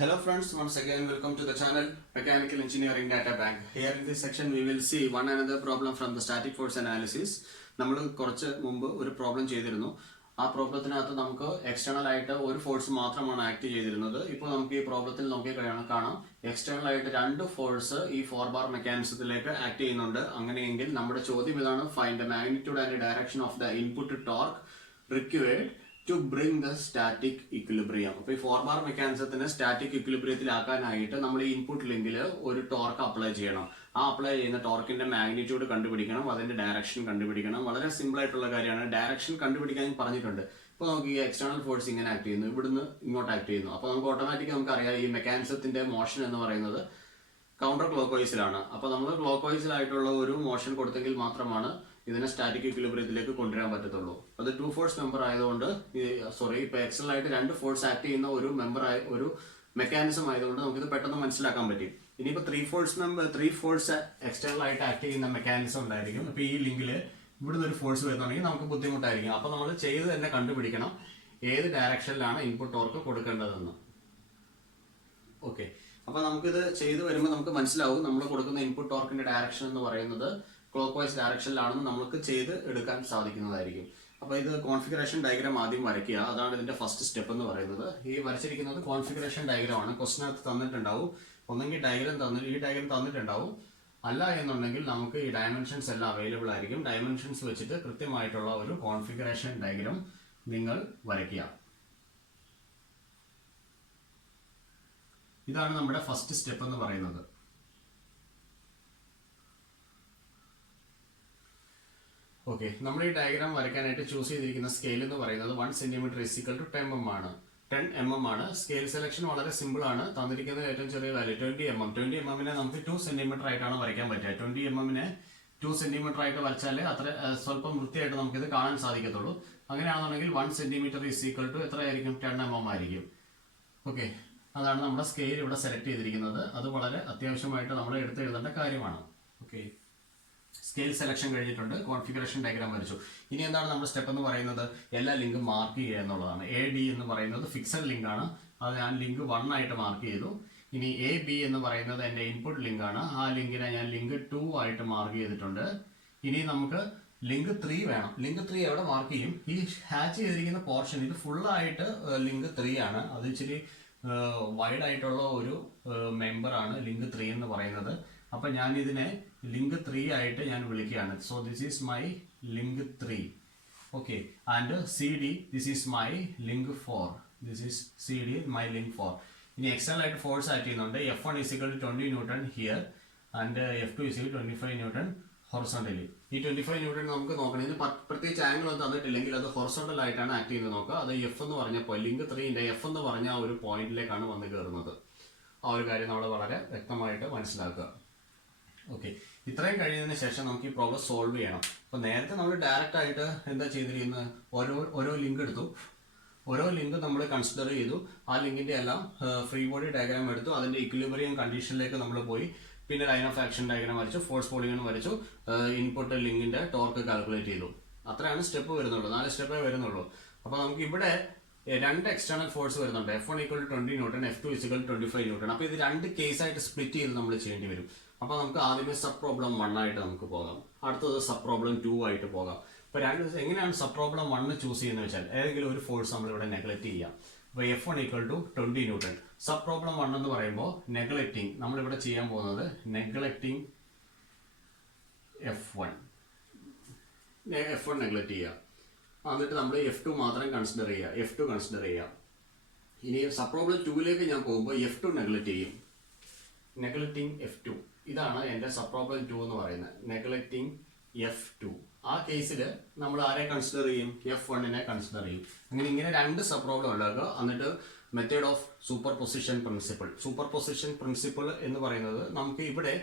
Hello friends, once again welcome to the channel Mechanical Engineering Data Bank. Here in this section we will see one another problem from the static force analysis. നമ്മൾ കുറച്ച് മുമ്പ് ഒരു problem ചെയ്തിരുന്നു. ആ പ്രോബ്ലത്തിനകത്ത് നമുക്ക് external ആയിട്ട് ഒരു force മാത്രമാണ് ആക്ട് ചെയ്തിരുന്നത്. ഇപ്പോൾ നമുക്ക് ഈ പ്രോബ്ലത്തിൽ നോക്കി കാണാം എക്സ്റ്റേണൽ ആയിട്ട് രണ്ട് ഫോഴ്സ് ഈ 4 ബാർ മെക്കാനിസത്തിലേക്ക് ആക്ട് ചെയ്യുന്നുണ്ട്. അങ്ങനെയെങ്കിൽ നമ്മുടെ ചോദ്യം ഇതാണ്: find the magnitude and direction of the input torque required to bring the static equilibrium. അപ്പോൾ ഈ 4 ബാർ മെക്കാനിസത്തിനെ സ്റ്റാറ്റിക് ഇക്വിലിബ്രിയത്തിലാക്കാനായിട്ട് നമ്മൾ ഈ ഇൻപുട്ട് ലിങ്കിൽ ഒരു ടോർക്ക് അപ്ലൈ ചെയ്യണം. ആ അപ്ലൈ ചെയ്യുന്ന ടോർക്കിന്റെ മാഗ്നിറ്റ്യൂഡ് കണ്ടുപിടിക്കണം, അതിന്റെ ഡയറക്ഷൻ കണ്ടുപിടിക്കണം. വളരെ സിമ്പിൾ ആയിട്ടുള്ള കാര്യമാണ്. ഡയറക്ഷൻ കണ്ടുപിടിക്കാൻ പറഞ്ഞിട്ടുണ്ട്. ഇപ്പോൾ നമുക്ക് ഈ എക്സ്റ്റേണൽ ഫോഴ്സ് ഇങ്ങനെ ആക്ട് ചെയ്യുന്നു, ഇവിടുന്ന് ഇങ്ങോട്ട് ആക്ട് ചെയ്യുന്നു. അപ്പോൾ നമുക്ക് ഓട്ടോമാറ്റിക് നമുക്കറിയാം ഈ മെക്കാനിസത്തിന്റെ മോഷൻ എന്ന് പറയുന്നത് കൗണ്ടർ ക്ലോക്ക് വൈസിലാണ്. അപ്പോൾ നമ്മൾ ക്ലോക്ക് വൈസിലായിട്ടുള്ള ഒരു മോഷൻ കൊടുത്തെങ്കിൽ മാത്രമാണ് ഇതിനെ സ്റ്റാറ്റിക് ഇക്വിലിബ്രിയത്തിലേക്ക് കൊണ്ടുവരാൻ പറ്റത്തുള്ളൂ. അത് 2 ഫോഴ്സ് മെമ്പർ ആയതുകൊണ്ട് ഇപ്പൊ എക്സ്റ്റേണൽ ആയിട്ട് 2 ഫോഴ്സ് ആക്ട് ചെയ്യുന്ന ഒരു മെക്കാനിസം ആയതുകൊണ്ട് നമുക്കിത് പെട്ടെന്ന് മനസ്സിലാക്കാൻ പറ്റും. ഇനിയിപ്പോ 3 ഫോഴ്സ് എക്സ്റ്റേണൽ ആയിട്ട് ആക്ട് ചെയ്യുന്ന മെക്കാനിസം ഉണ്ടായിരിക്കും. ഇപ്പൊ ഈ ലിങ്കിൽ ഇവിടുന്ന് ഒരു ഫോഴ്സ് വരുന്നുണ്ടെങ്കിൽ നമുക്ക് ബുദ്ധിമുട്ടായിരിക്കും. അപ്പൊ നമ്മൾ ചെയ്ത് തന്നെ കണ്ടുപിടിക്കണം ഏത് ഡയറക്ഷനിലാണ് ഇൻപുട്ട് ടോർക്ക് കൊടുക്കേണ്ടതെന്ന്. ഓക്കെ, അപ്പൊ നമുക്കിത് ചെയ്ത് വരുമ്പോൾ നമുക്ക് മനസ്സിലാവും നമ്മൾ കൊടുക്കുന്ന ഇൻപുട്ട് ടോർക്കിന്റെ ഡയറക്ഷൻ എന്ന് പറയുന്നത് ക്ലോക്ക് വൈസ് ഡയറക്ഷനിലാണെന്ന് നമുക്ക് ചെയ്ത് എടുക്കാൻ സാധിക്കുന്നതായിരിക്കും. അപ്പൊ ഇത് കോൺഫിഗറേഷൻ ഡയഗ്രാം ആദ്യം വരയ്ക്കുക. അതാണ് ഇതിന്റെ ഫസ്റ്റ് സ്റ്റെപ്പ് എന്ന് പറയുന്നത്. ഈ വരച്ചിരിക്കുന്നത് കോൺഫിഗറേഷൻ ഡയഗ്രാം ആണ്. ക്വസ്റ്റിനകത്ത് തന്നിട്ടുണ്ടാവും, ഒന്നെങ്കിൽ ഈ ഡയഗ്രാം തന്നിട്ടുണ്ടാവും, അല്ല എന്നുണ്ടെങ്കിൽ നമുക്ക് ഈ ഡയമെൻഷൻസ് എല്ലാം അവൈലബിൾ ആയിരിക്കും. ഡയമെൻഷൻസ് വെച്ചിട്ട് കൃത്യമായിട്ടുള്ള ഒരു കോൺഫിഗറേഷൻ ഡയഗ്രാം നിങ്ങൾ വരയ്ക്കുക. ഇതാണ് നമ്മുടെ ഫസ്റ്റ് സ്റ്റെപ്പ് എന്ന് പറയുന്നത്. ഓക്കെ, നമ്മൾ ഈ ഡയഗ്രാം വരയ്ക്കാനായിട്ട് ചൂസ് ചെയ്തിരിക്കുന്ന സ്കെയിൽ എന്ന് പറയുന്നത് 1 സെന്റിമീറ്റർ = 10 mm ആണ്. 10 mm ആണ്. സ്കെയിൽ സെലക്ഷൻ വളരെ സിമ്പിൾ ആണ്. തന്നിരിക്കുന്ന ഏറ്റവും ചെറിയ വാല്യൂ 20 mm. 20 mm നമുക്ക് 2 സെന്റിമീറ്റർ ആയിട്ടാണ് വരയ്ക്കാൻ പറ്റുക. 20 mm 2 സെന്റിമീറ്റർ ആയിട്ട് വരച്ചാലേ അത്ര സ്വല്പം വൃത്തിയായിട്ട് നമുക്കിത് കാണാൻ സാധിക്കത്തുള്ളൂ. അങ്ങനെയാണെന്നുണ്ടെങ്കിൽ 1 സെന്റിമീറ്റർ = എത്രയായിരിക്കും? 10 mm ആയിരിക്കും. ഓക്കെ, അതാണ് നമ്മുടെ സ്കെയിൽ ഇവിടെ സെലക്ട് ചെയ്തിരിക്കുന്നത്. അത് വളരെ അത്യാവശ്യമായിട്ട് നമ്മൾ എടുത്തെഴുതേണ്ട കാര്യമാണ്. ഓക്കെ, സ്കെയിൽ സെലക്ഷൻ കഴിഞ്ഞിട്ടുണ്ട്, കോൺഫിഗറേഷൻ ഡയഗ്രാം വരച്ചു. ഇനി എന്താണ് നമ്മുടെ സ്റ്റെപ്പ് എന്ന് പറയുന്നത്? എല്ലാ ലിങ്കും മാർക്ക് ചെയ്യുക എന്നുള്ളതാണ്. AD എന്ന് പറയുന്നത് ഫിക്സഡ് ലിങ്ക് ആണ്. അത് ഞാൻ ലിങ്ക് 1 ആയിട്ട് മാർക്ക് ചെയ്തു. ഇനി AB എന്ന് പറയുന്നത് എൻ്റെ ഇൻപുട്ട് ലിങ്ക് ആണ്. ആ ലിങ്കിനെ ഞാൻ ലിങ്ക് 2 ആയിട്ട് മാർക്ക് ചെയ്തിട്ടുണ്ട്. ഇനി നമുക്ക് ലിങ്ക് 3 വേണം. ലിങ്ക് 3 എവിടെ മാർക്ക് ചെയ്യും? ഈ ഹാച്ച് ചെയ്തിരിക്കുന്ന പോർഷൻ ഇത് ഫുള്ളായിട്ട് ലിങ്ക് 3 ആണ്. അത് ഇച്ചിരി വൈഡ് ആയിട്ടുള്ള ഒരു മെമ്പർ ആണ് ലിങ്ക് 3 എന്ന് പറയുന്നത്. അപ്പൊ ഞാൻ ഇതിനെ ലിങ്ക് 3 ആയിട്ട് ഞാൻ വിളിക്കുകയാണ്. So this is my link 3. Okay, and CD this is my link 4. This is CD my link 4. ഇനി എക്സ്റ്റേണൽ ആയിട്ട് ഫോഴ്സ് ആക്ട് ചെയ്യുന്നുണ്ട്. F1 = 20 newton here and F2 = 25 newton horizontally. ഈ 25 ന്യൂട്ടൺ നമുക്ക് നോക്കണം. ഇതിന് പ്രത്യേകിച്ച് ആംഗിൾ ഒന്നും തന്നിട്ടില്ലെങ്കിൽ അത് ഹൊറിസോണ്ടൽ ആയിട്ടാണ് ആക്ട് ചെയ്യുന്നത് നോക്കുക. അത് F എന്ന് പറഞ്ഞപ്പോൾ ലിങ്ക് 3ന്റെ F എന്ന് പറഞ്ഞ ഒരു പോയിന്റിലേക്കാണ് വന്ന് കയറുന്നത്. ആ ഒരു കാര്യം നമ്മൾ വളരെ വ്യക്തമായിട്ട് മനസ്സിലാക്കുക. ഓക്കെ, ഇത്രയും കഴിയുന്നതിന് ശേഷം നമുക്ക് ഈ പ്രോബ്ലം സോൾവ് ചെയ്യണം. അപ്പൊ നേരത്തെ നമ്മൾ ഡയറക്റ്റ് ആയിട്ട് എന്താ ചെയ്തിരിക്കുന്നത്? ഓരോ ലിങ്ക് എടുത്തു, ഓരോ ലിങ്ക് നമ്മൾ കൺസിഡർ ചെയ്തു. ആ ലിങ്കിന്റെ എല്ലാം ഫ്രീ ബോഡി ഡയഗ്രാം എടുത്തു, അതിന്റെ ഇക്വിലിബ്രിയം കണ്ടീഷനിലേക്ക് നമ്മൾ പോയി. പിന്നെ ലൈൻ ഓഫ് ആക്ഷൻ ഡയഗ്രാം വരച്ചു, ഫോഴ്സ് പോളിഗൺ വരച്ചു, ഇൻപുട്ട് ലിങ്കിന്റെ ടോർക്ക് കാൽക്കുലേറ്റ് ചെയ്തു. അത്രയാണ് സ്റ്റെപ്പ് വരുന്നുള്ളൂ. 4 സ്റ്റെപ്പേ വരുന്നുള്ളൂ. അപ്പൊ നമുക്ക് ഇവിടെ 2 എക്സ്റ്റേണൽ ഫോഴ്സ് വരുന്നുണ്ട്. F1 = 20 newton, F2 = 25 newton. അപ്പൊ ഇത് 2 കേസായിട്ട് സ്പ്ലിറ്റ് ചെയ്ത് നമ്മൾ ചെയ്യേണ്ടി വരും. അപ്പൊ നമുക്ക് ആദ്യമേ സബ് പ്രോബ്ലം 1 ആയിട്ട് നമുക്ക് പോകാം, അടുത്തത് സബ് പ്രോബ്ലം 2 ആയിട്ട് പോകാം. അപ്പൊ എങ്ങനെയാണ് സബ് പ്രോബ്ലം 1 ചൂസ് ചെയ്യുന്നത് വെച്ചാൽ ഏതെങ്കിലും ഒരു ഫോഴ്സ് നമ്മൾ ഇവിടെ നെഗ്ലക്ട് ചെയ്യാം. അപ്പൊ F1 = 20 ന്യൂട്ടൺ. സബ് പ്രോബ്ലം 1 എന്ന് പറയുമ്പോൾ നെഗ്ലക്റ്റിംഗ്, നമ്മളിവിടെ ചെയ്യാൻ പോകുന്നത് നെഗ്ലക്റ്റിംഗ് F1 നെഗ്ലക്ട് ചെയ്യുക. എന്നിട്ട് നമ്മൾ F2 മാത്രം കൺസിഡർ ചെയ്യുക. ഇനി സബ് പ്രോബ്ലം 2ലേക്ക് ഞാൻ പോകുമ്പോൾ F2 നെഗ്ലക്ട് ചെയ്യും. നെഗ്ലക്റ്റിംഗ് F2, ഇതാണ് എൻ്റെ സബ് പ്രോബ്ലം 2 എന്ന് പറയുന്നത്. Neglecting F2. ആ കേസിൽ നമ്മൾ ആരെ കൺസിഡർ ചെയ്യും? F1നെ കൺസിഡർ ചെയ്യും. ഇങ്ങനെ 2 സബ് പ്രോബ്ലം ഉണ്ടാക്കുക. എന്നിട്ട് method of super position principle എന്ന് പറയുന്നത് നമുക്ക് ഇവിടെ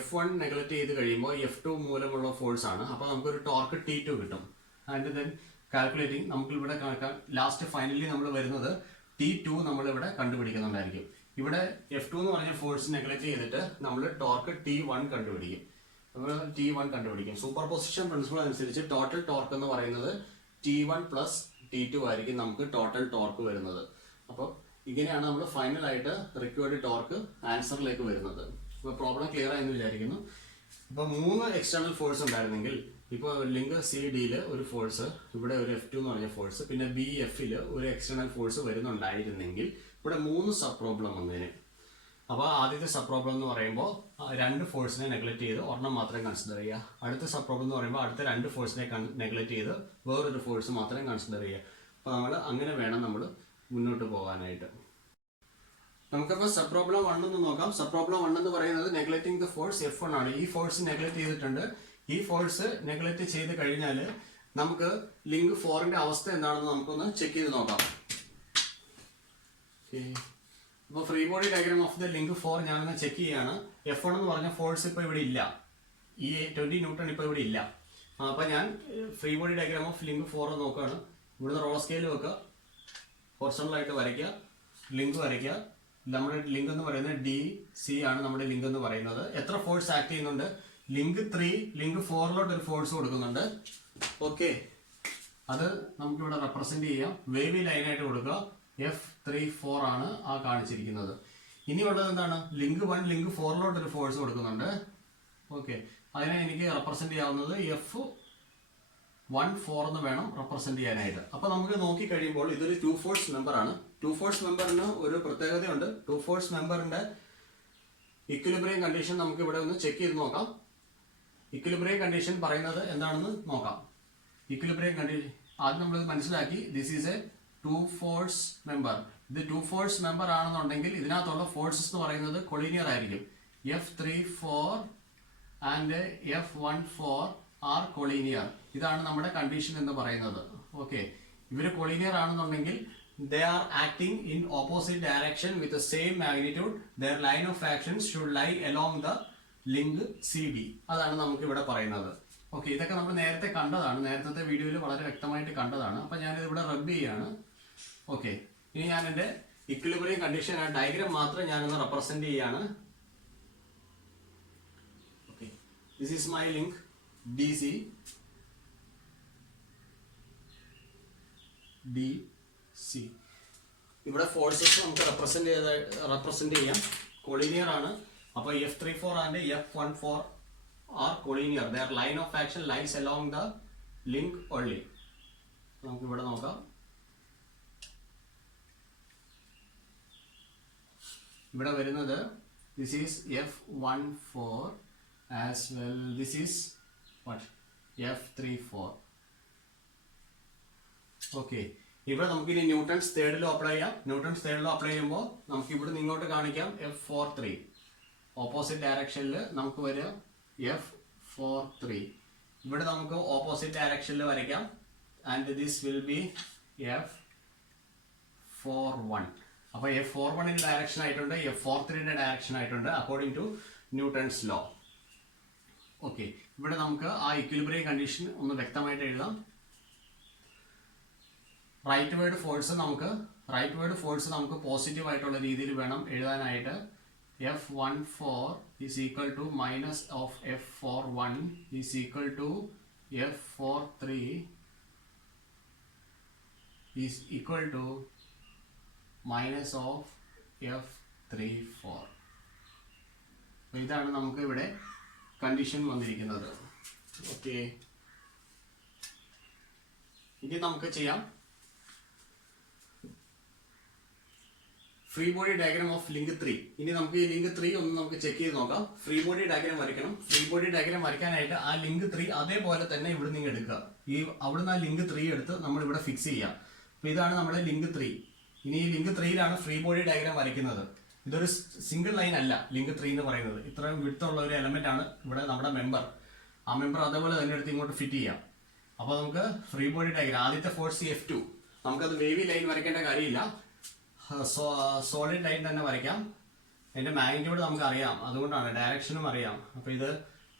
F1 നെഗ്ലക്ട് ചെയ്ത് കഴിയുമ്പോൾ F2 മൂലമുള്ള ഫോഴ്സ് ആണ്. അപ്പോൾ നമുക്കൊരു ടോർക്ക് T2 കിട്ടും. ആൻഡ് ദെൻ കാൽക്കുലേറ്റിംഗ് നമുക്ക് ഇവിടെ ലാസ്റ്റ് ഫൈനലി നമ്മൾ വരുന്നത് T2 നമ്മൾ ഇവിടെ കണ്ടുപിടിക്കുന്നുണ്ടായിരിക്കും. ഇവിടെ F2 എന്ന് പറഞ്ഞ ഫോഴ്സ് നെഗ്ലക്ട് ചെയ്തിട്ട് നമ്മൾ ടോർക്ക് T1 കണ്ടുപിടിക്കും. സൂപ്പർ പൊസിഷൻ പ്രിൻസിപ്പിൾ അനുസരിച്ച് ടോട്ടൽ ടോർക്ക് എന്ന് പറയുന്നത് T1 + T2 ആയിരിക്കും നമുക്ക് ടോട്ടൽ ടോർക്ക് വരുന്നത്. അപ്പോൾ ഇങ്ങനെയാണ് നമ്മൾ ഫൈനലായിട്ട് റിക്വയർഡ് ടോർക്ക് ആൻസറിലേക്ക് വരുന്നത്. ഇപ്പോൾ പ്രോബ്ലം ക്ലിയർ ആയെന്ന് വിചാരിക്കുന്നു. ഇപ്പോൾ 3 എക്സ്റ്റേണൽ ഫോഴ്സ് ഉണ്ടായിരുന്നെങ്കിൽ ഇപ്പോൾ ലിങ്ക് സി ഡിയിൽ ഒരു ഫോഴ്സ്, ഇവിടെ ഒരു F2 എന്ന് പറഞ്ഞ ഫോഴ്സ്, പിന്നെ BF ഒരു എക്സ്റ്റേണൽ ഫോഴ്സ് വരുന്നുണ്ടായിരുന്നെങ്കിൽ ഇവിടെ 3 സബ് പ്രോബ്ലം വന്നതിന്. അപ്പോൾ ആദ്യത്തെ സബ് പ്രോബ്ലം എന്ന് പറയുമ്പോൾ 2 ഫോഴ്സിനെ നെഗ്ലക്ട് ചെയ്ത് ഒരെണ്ണം മാത്രം കൺസിഡർ ചെയ്യുക. അടുത്ത സബ് പ്രോബ്ലം എന്ന് പറയുമ്പോൾ അടുത്ത 2 ഫോഴ്സിനെ നെഗ്ലക്ട് ചെയ്ത് വേറൊരു ഫോഴ്സ് മാത്രം കൺസിഡർ ചെയ്യുക. അപ്പോൾ നമ്മൾ അങ്ങനെ വേണം നമ്മൾ മുന്നോട്ട് പോകാനായിട്ട്. നമുക്കപ്പോൾ സബ് പ്രോബ്ലം 1 എന്ന് നോക്കാം. സബ് പ്രോബ്ലം 1 എന്ന് പറയുന്നത് നെഗ്ലക്റ്റിംഗ് ദ ഫോഴ്സ് F1 ആണ്. ഈ ഫോഴ്സ് നെഗ്ലക്ട് ചെയ്തിട്ടുണ്ട്. ഈ ഫോഴ്സ് നെഗ്ലക്ട് ചെയ്ത് കഴിഞ്ഞാൽ നമുക്ക് ലിങ്ക് 4ന്റെ അവസ്ഥ എന്താണെന്ന് നമുക്കൊന്ന് ചെക്ക് ചെയ്ത് നോക്കാം. അപ്പോൾ free body diagram of the link 4 ഞാനൊന്ന് ചെക്ക് ചെയ്യാണ്. F1 എന്ന് പറഞ്ഞ ഫോഴ്സ് ഇപ്പോൾ ഇവിടെ ഇല്ല. ഈ 20 ന്യൂട്ടൺ ഇപ്പോൾ ഇവിടെ ഇല്ല. അപ്പോൾ ഞാൻ free body diagram of link 4 നോക്കുകയാണ്. ഇവിടുന്ന് റോളർ സ്കെയിൽ വെക്കുക, ഹൊറിസോണ്ടലായിട്ട് വരയ്ക്കുക, ലിങ്ക് വരയ്ക്കുക. നമ്മുടെ ലിങ്ക് എന്ന് പറയുന്നത് DC ആണ്. നമ്മുടെ ലിങ്ക് എന്ന് പറയുന്നത് എത്ര ഫോഴ്സ് ആക്ട് ചെയ്യുന്നുണ്ട്? ലിങ്ക് 3 ലിങ്ക് 4ലോട്ട് ഒരു ഫോഴ്സ് കൊടുക്കുന്നുണ്ട്. ഓക്കെ, അത് നമുക്കിവിടെ റെപ്രസെന്റ് ചെയ്യാം. വേവി ലൈനായിട്ട് കൊടുക്കുക. F34 ആണ് ആ കാണിച്ചിരിക്കുന്നത്. ഇനിയുള്ളത് എന്താണ്? ലിങ്ക് 1 ലിങ്ക് 4ലോട്ട് ഒരു ഫോഴ്സ് കൊടുക്കുന്നുണ്ട്. ഓക്കെ, അതിനെ എനിക്ക് റെപ്രസെന്റ് ചെയ്യാവുന്നത് F14 എന്ന് വേണം റെപ്രസെന്റ് ചെയ്യാനായിട്ട്. അപ്പൊ നമുക്ക് നോക്കി കഴിയുമ്പോൾ ഇതൊരു 2 ഫോഴ്സ് മെമ്പർ ആണ്. 2 ഫോഴ്സ് മെമ്പറിന് ഒരു പ്രത്യേകതയുണ്ട്. 2 ഫോഴ്സ് മെമ്പറിന്റെ ഇക്വിലിബ്രിയം കണ്ടീഷൻ നമുക്ക് ഇവിടെ ഒന്ന് ചെക്ക് ചെയ്ത് നോക്കാം. ഇക്വിലിബ്രിയം കണ്ടീഷൻ പറയുന്നത് എന്താണെന്ന് നോക്കാം. ഇക്വിലിബ്രിയം കണ്ടീഷൻ ആദ്യം നമ്മൾ മനസ്സിലാക്കി. This is A 2 force member. ഇത് 2 ഫോഴ്സ് മെമ്പർ ആണെന്നുണ്ടെങ്കിൽ ഇതിനകത്തുള്ള ഫോഴ്സസ് എന്ന് പറയുന്നത് കൊളീനിയർ ആയിരിക്കും. F34 and F14 are collinear. ഇതാണ് നമ്മുടെ കണ്ടീഷൻ എന്ന് പറയുന്നത്. ഓക്കെ, ഇവര് കൊളീനിയർ ആണെന്നുണ്ടെങ്കിൽ they are acting in opposite direction with the same magnitude. Their line of action should lie along the link CD. അതാണ് നമുക്ക് ഇവിടെ പറയുന്നത്. ഓക്കെ, ഇതൊക്കെ നമ്മൾ നേരത്തെ കണ്ടതാണ്. നേരത്തെ വീഡിയോയിൽ വളരെ വ്യക്തമായിട്ട് കണ്ടതാണ്. അപ്പൊ ഞാനിത് ഇവിടെ റബ്ബ് ചെയ്യാണ്. ഓക്കെ, ഇനി ഞാൻ എൻ്റെ ഇക്വിലിബ്രിയം കണ്ടീഷൻ ആ ഡയഗ്രാം മാത്രം ഞാനൊന്ന് റെപ്രസെന്റ് ചെയ്യാണ്. Okay, this is my link DC. ഇവിടെ ഫോഴ്സസ് നമുക്ക് റെപ്രസെന്റ് ചെയ്യാം. കൊളീനിയർ ആണ്. അപ്പോൾ F34 and F14 are collinear. Their line of action lies along the link only. നമുക്ക് ഇവിടെ നോക്കാം. ഇവിടെ വരുന്നത് this is F14 as well. This is F34. Okay, ഇവിടെ നമുക്ക് ഇനി ന്യൂട്ടൺസ് തേർഡിലും അപ്ലൈ ചെയ്യാം. ന്യൂട്ടൺസ് തേർഡിലും അപ്ലൈ ചെയ്യുമ്പോൾ നമുക്ക് ഇവിടെ ഇങ്ങോട്ട് കാണിക്കാം F43. ഓപ്പോസിറ്റ് ഡയറക്ഷനിൽ നമുക്ക് വരിക F43. ഇവിടെ നമുക്ക് ഓപ്പോസിറ്റ് ഡയറക്ഷനിൽ വരയ്ക്കാം. And this will be F41. അപ്പോൾ F41ന്റെ ഡയറക്ഷൻ ആയിട്ടുണ്ട്, F43ന്റെ ഡയറക്ഷൻ ആയിട്ടുണ്ട് according to Newton's law. Okay, ഇവിടെ നമുക്ക് ആ ഇക്വിലിബ്രിയം കണ്ടീഷൻ ഒന്ന് വ്യക്തമായിട്ട് എഴുതാം. റൈറ്റ് വേർഡ് ഫോഴ്സ് നമുക്ക് പോസിറ്റീവ് ആയിട്ടുള്ള രീതിയിൽ വേണം എഴുതാനായിട്ട്. F14 is equal to minus of F41 is equal to F43 is equal to minus of F34. ഇതാണ് നമുക്ക് ഇവിടെ കണ്ടീഷൻ വന്നിരിക്കുന്നത്. ഓക്കെ, ഇനി നമുക്ക് ചെയ്യാം free body diagram of link 3. ഇനി നമുക്ക് ഈ ലിങ്ക് 3 ഒന്ന് നമുക്ക് ചെക്ക് ചെയ്ത് നോക്കാം. ഫ്രീ ബോഡി ഡയഗ്രാം വരയ്ക്കണം. ഫ്രീ ബോഡി ഡയഗ്രാം വരയ്ക്കാനായിട്ട് ആ ലിങ്ക് 3 അതേപോലെ തന്നെ ഇവിടെ നിങ്ങൾ എടുക്കുക. അവിടുന്ന് ആ ലിങ്ക് 3 എടുത്ത് നമ്മൾ ഇവിടെ ഫിക്സ് ചെയ്യാം. അപ്പൊ ഇതാണ് നമ്മുടെ ലിങ്ക് 3. ഇനി ഈ ലിങ്ക് 3ലാണ് ഫ്രീ ബോഡി ഡയഗ്രാം വരയ്ക്കുന്നത്. ഇതൊരു സിംഗിൾ ലൈൻ അല്ല. ലിങ്ക് 3 എന്ന് പറയുന്നത് ഇത്രയും വിഡ്ത്തുള്ള ഒരു എലമെന്റ് ആണ് ഇവിടെ നമ്മുടെ മെമ്പർ. ആ മെമ്പർ അതേപോലെ തന്നെ എടുത്ത് ഇങ്ങോട്ട് ഫിറ്റ് ചെയ്യാം. അപ്പോൾ നമുക്ക് ഫ്രീ ബോഡി ഡയഗ്രാം ആദ്യത്തെ ഫോഴ്സ് F2. നമുക്കത് വേവി ലൈൻ വരയ്ക്കേണ്ട കാര്യമില്ല, സോളിഡ് ലൈൻ തന്നെ വരയ്ക്കാം. അതിന്റെ മാഗ്നിറ്റ്യൂഡ് നമുക്ക് അറിയാം, അതുകൊണ്ടാണ് ഡയറക്ഷനും അറിയാം. അപ്പോൾ ഇത്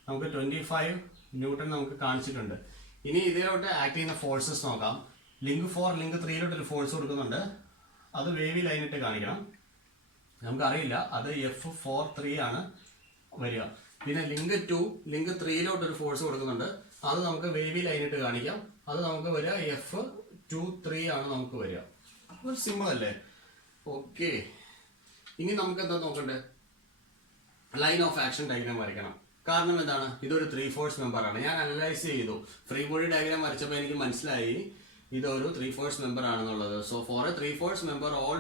നമുക്ക് 25 ന്യൂട്ടൺ നമുക്ക് കാണിച്ചിട്ടുണ്ട്. ഇനി ഇതിലോട്ട് ആക്ട് ചെയ്യുന്ന ഫോഴ്സസ് നോക്കാം. ലിങ്ക് 4 ലിങ്ക് 3ലോട്ട് ഒരു ഫോഴ്സ് കൊടുക്കുന്നുണ്ട്. അത് വേവി ലൈനിട്ട് കാണിക്കണം. നമുക്കറിയില്ല, അത് F43 ആണ് വരിക. പിന്നെ ലിങ്ക് 2 ലിങ്ക് 3ലോട്ട് ഒരു ഫോഴ്സ് കൊടുക്കുന്നുണ്ട്. അത് നമുക്ക് വേവി ലൈനിട്ട് കാണിക്കാം. അത് നമുക്ക് വരിക F23 ആണ് നമുക്ക് വരിക. അപ്പോൾ സിമ്പിൾ അല്ലേ? ഓക്കെ, ഇനി നമുക്ക് എന്താ നോക്കണ്ടേ? ലൈൻ ഓഫ് ആക്ഷൻ ഡയഗ്രാം വരയ്ക്കണം. കാരണം എന്താണ്? ഇതൊരു 3/4 മെമ്പർ ആണ്. ഞാൻ അനലൈസ് ചെയ്തു, ഫ്രീ ബോഡി ഡയഗ്രാം വരച്ചപ്പോൾ എനിക്ക് മനസ്സിലായി ഇതൊരു 3/4 മെമ്പർ ആണെന്നുള്ളത്. So for a 3/4 member all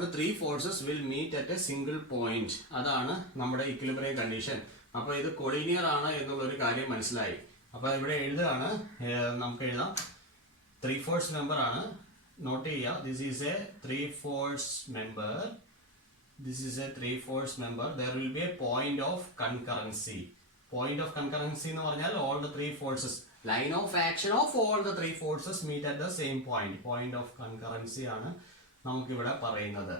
the three forces will meet at a single point. അതാണ് നമ്മുടെ ഇക്വിലിബ്രിയം കണ്ടീഷൻ. അപ്പൊ ഇത് കൊളീനിയർ ആണ് എന്നുള്ള ഒരു കാര്യം മനസ്സിലായി. അപ്പൊ ഇവിടെ എഴുതുകയാണ്, നമുക്ക് എഴുതാം 3/4 മെമ്പർ ആണ്. നോട്ട് ചെയ്യുക, this is A 3/4 member. This is a 3/4 member. There will be a point of concurrency. Point of concurrency എന്ന് പറഞ്ഞാൽ all the three forces, line of action of all the three forces meet at the same point. Point of concurrency ആണ് നമുക്ക് ഇവിടെ പറയുന്നത്.